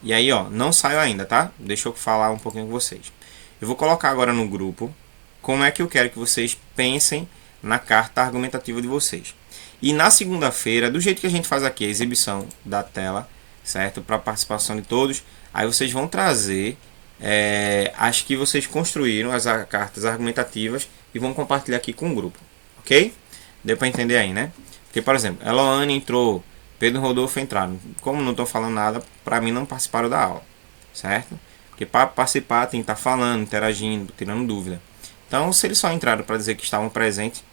E aí, ó, não saiu ainda, tá? Deixa eu falar um pouquinho com vocês. Eu vou colocar agora no grupo como é que eu quero que vocês pensem na carta argumentativa de vocês. E na segunda-feira, do jeito que a gente faz aqui, a exibição da tela, certo? Para a participação de todos, Aí vocês vão trazer as que vocês construíram, as cartas argumentativas, e vão compartilhar aqui com o grupo, ok? Deu para entender aí, né? Porque, por exemplo, Eloane entrou, Pedro e Rodolfo entraram. Como não estou falando nada, para mim não participaram da aula, certo? Porque para participar tem que estar falando, interagindo, tirando dúvida. Então, se eles só entraram para dizer que estavam presentes,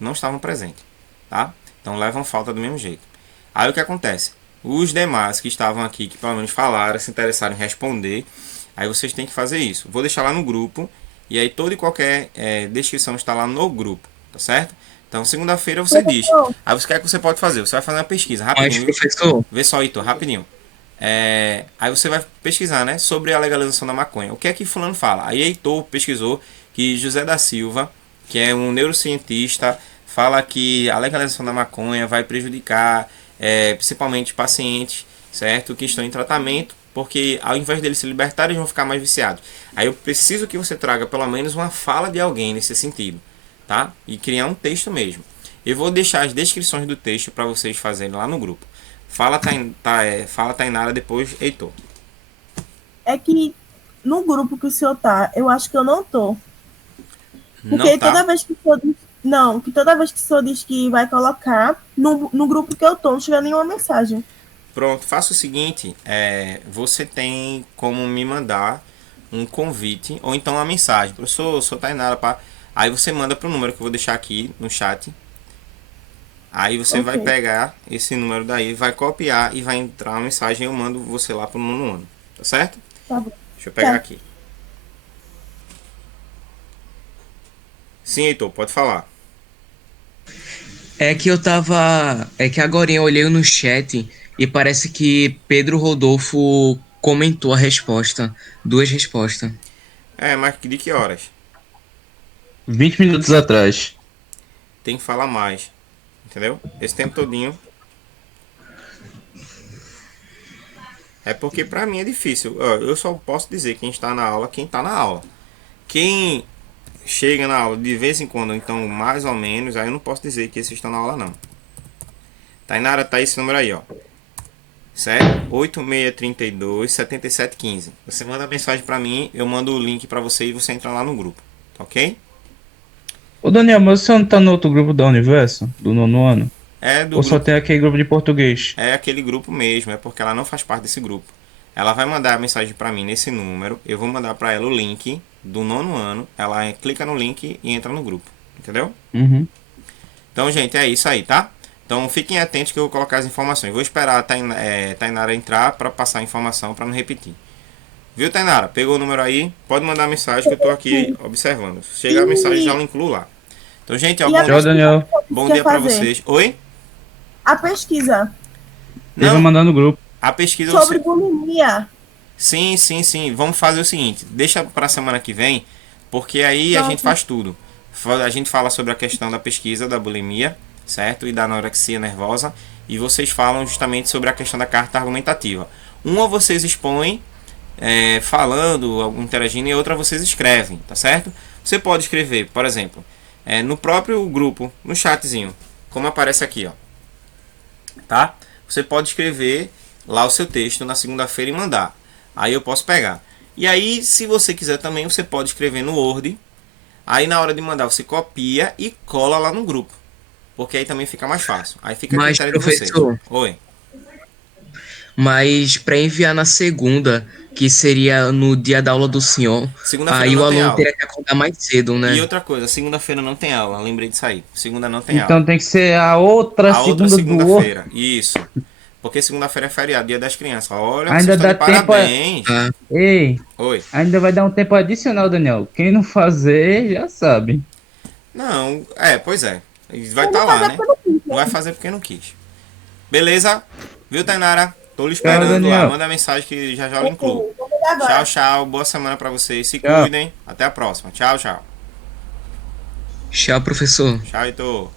não estavam presentes, tá? Então levam falta do mesmo jeito. Aí o que acontece? Os demais que estavam aqui, que pelo menos falaram, se interessaram em responder, aí vocês têm que fazer isso. Vou deixar lá no grupo, e aí toda e qualquer descrição está lá no grupo, tá certo? Então segunda-feira você diz. Aí você quer que você pode fazer? Você vai fazer uma pesquisa rapidinho. Mas, professor, Vê só, Heitor, rapidinho. Aí você vai pesquisar, né, sobre a legalização da maconha. O que é que fulano fala? Aí Heitor pesquisou que José da Silva, que é um neurocientista, fala que a legalização da maconha vai prejudicar principalmente pacientes, certo, que estão em tratamento, porque ao invés deles se libertarem, eles vão ficar mais viciados. Aí eu preciso que você traga pelo menos uma fala de alguém nesse sentido, tá? E criar um texto mesmo. Eu vou deixar as descrições do texto para vocês fazerem lá no grupo. Fala Tainara, depois Heitor. É que no grupo que o senhor tá, eu acho que eu não tô. Porque Não tá? toda vez que o senhor diz, não, que toda vez que o senhor diz que vai colocar, no grupo que eu tô, não chega nenhuma mensagem. Pronto, faça o seguinte, você tem como me mandar um convite ou então uma mensagem. Professor, sou Tainara, pá. Aí você manda para o número que eu vou deixar aqui no chat. Aí você vai pegar esse número daí, vai copiar e vai entrar uma mensagem e eu mando você lá para o nono ano. Tá certo? Tá bom. Deixa eu pegar aqui. Sim, Heitor, pode falar. é que eu tava. É que agora eu olhei no chat e parece que Pedro Rodolfo comentou a resposta. Duas respostas. Mas de que horas? 20 minutos atrás. Tem que falar mais. Entendeu? Esse tempo todinho. É porque pra mim é difícil. Eu só posso dizer quem está na aula, quem tá na aula. Quem chega na aula de vez em quando, então mais ou menos, aí eu não posso dizer que esses estão na aula não. Tainara, tá esse número aí, ó. Certo? 8632 7715. Você manda mensagem pra mim, eu mando o link pra você e você entra lá no grupo. Tá ok? Ô Daniel, mas você não tá no outro grupo da Universo? Do nono ano? É do Ou grupo. só tem aquele grupo de português? É aquele grupo mesmo, é porque ela não faz parte desse grupo. Ela vai mandar a mensagem para mim nesse número, eu vou mandar para ela o link do nono ano, ela clica no link e entra no grupo, entendeu? Uhum. Então, gente, é isso aí, tá? Então, fiquem atentos que eu vou colocar as informações. Vou esperar a Tainara entrar para passar a informação, para não repetir. Viu, Tainara? Pegou o número aí? Pode mandar a mensagem que eu tô aqui observando. Se chegar a mensagem, já o incluo lá. Então, gente, Tchau, Daniel. bom dia para vocês. Oi? A pesquisa Ele vai Não, mandar no grupo. a pesquisa... sobre bulimia. Sim. Vamos fazer o seguinte. Deixa para a semana que vem, porque aí a Pronto. gente faz tudo. A gente fala sobre a questão da pesquisa da bulimia, certo? E da anorexia nervosa. E vocês falam justamente sobre a questão da carta argumentativa. Uma vocês expõem falando, interagindo, e outra vocês escrevem, tá certo? Você pode escrever, por exemplo, no próprio grupo, no chatzinho, como aparece aqui, ó. Tá? Você pode escrever lá o seu texto na segunda-feira e mandar. Aí eu posso pegar. E aí, se você quiser também, você pode escrever no Word. Aí na hora de mandar, você copia e cola lá no grupo. Porque aí também fica mais fácil. Aí fica a Mas, critério de vocês. professor, Oi. mas para enviar na segunda, que seria no dia da aula do senhor, Segunda-feira aí o não tem aluno aula. teria que acordar mais cedo, E né? outra coisa, segunda-feira não tem aula. Lembrei disso aí. Segunda não tem Então aula. tem que ser a outra A outra segunda do outro. segunda-feira. Isso. Porque segunda-feira é feriado, dia das crianças. Olha, Ainda vocês estão dá de tempo. parabéns. Ah, Ei, Oi. ainda vai dar um tempo adicional, Daniel. Quem não fazer, já sabe. Não, pois é. Vai Eu estar não lá, fazer né? porque eu não quis, Não vai fazer porque não quis. Beleza? Viu, Tainara? Tô lhe Tchau, esperando lá. Daniel. Manda mensagem que já eu lhe incluo. Vou pegar agora. Tchau. Boa semana pra vocês. Se Tchau. cuidem. Até a próxima. Tchau. tchau, professor. Tchau, Heitor.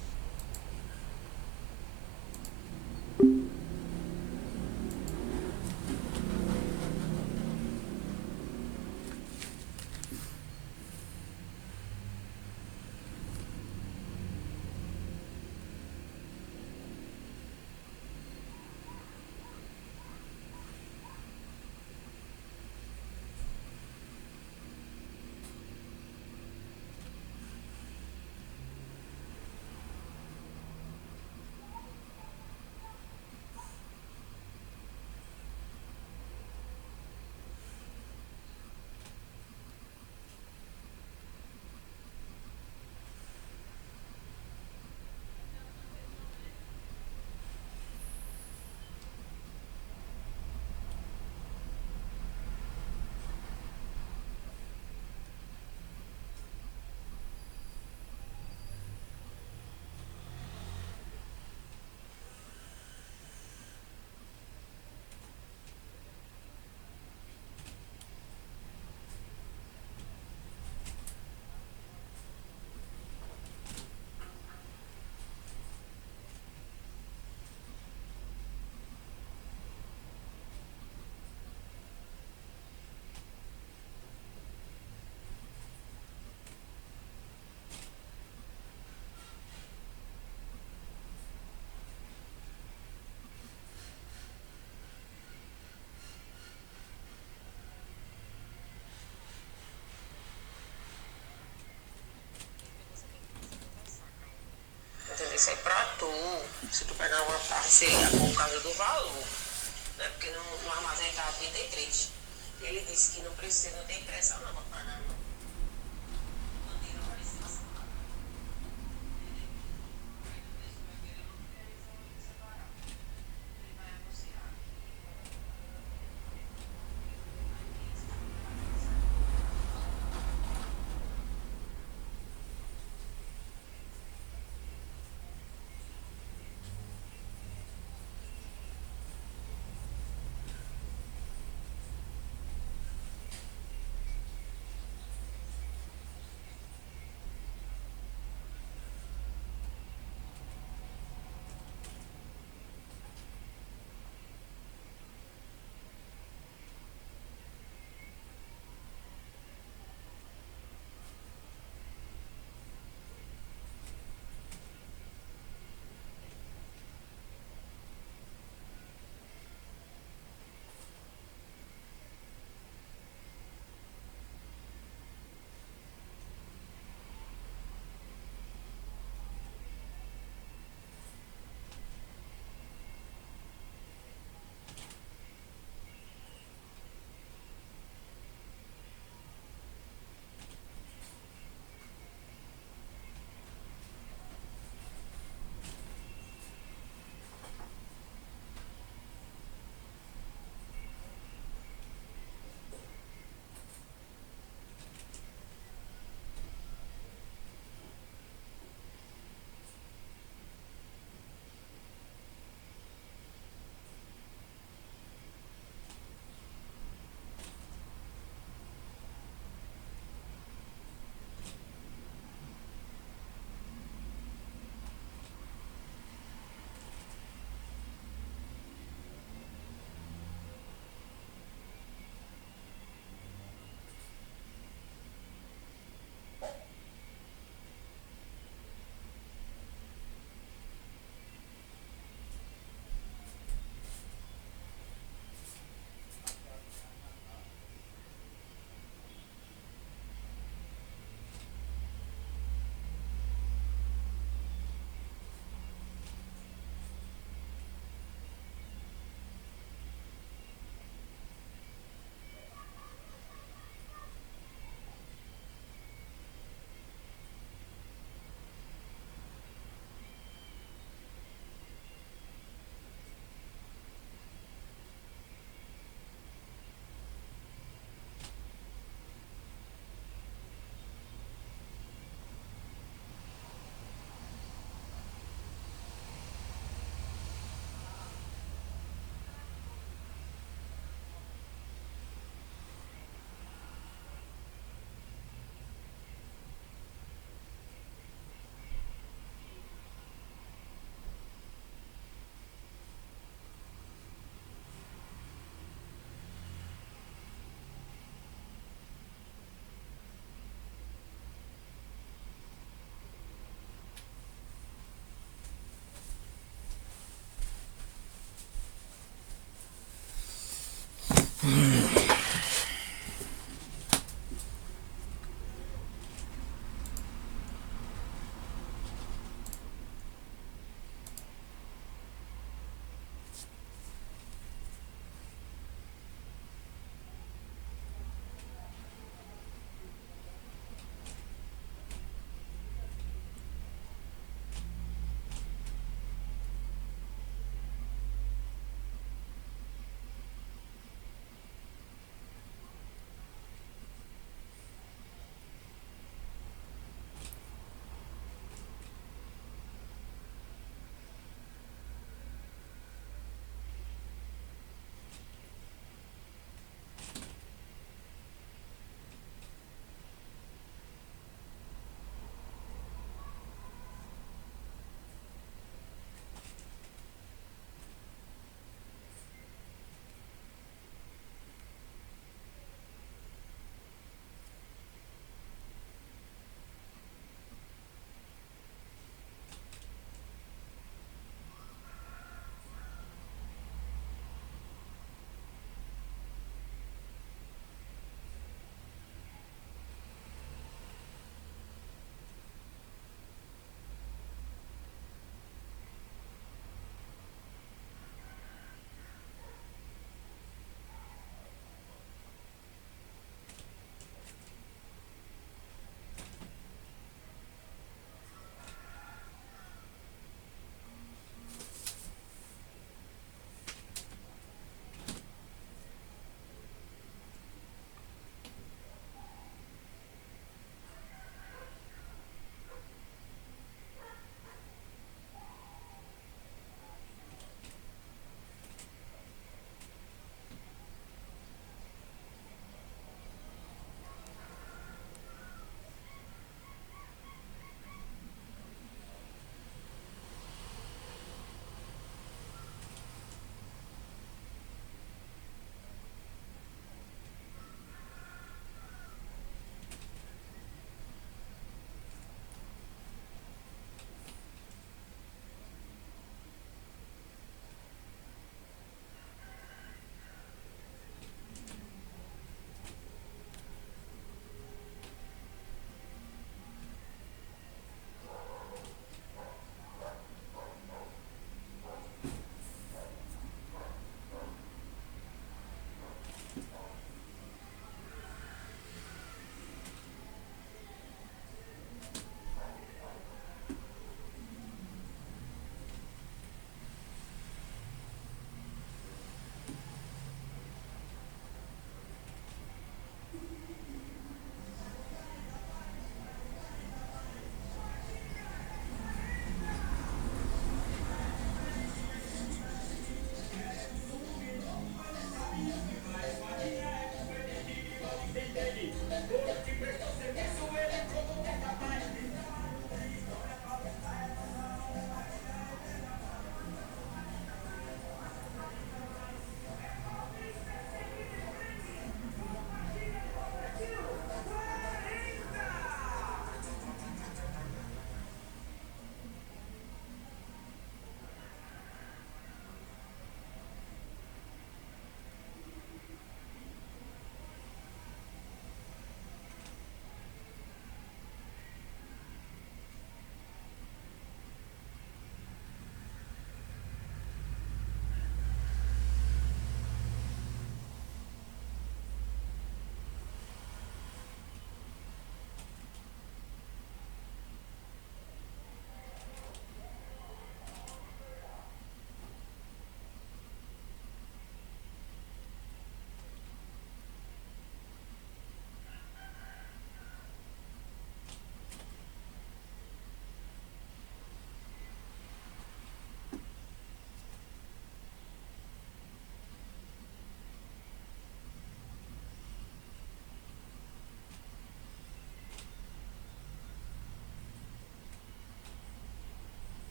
Isso aí pra tu, se tu pegar uma tarde, seria por causa do valor. Né? Porque no armazém tá 33. Ele disse que não precisa, não tem pressa não pra pagar não.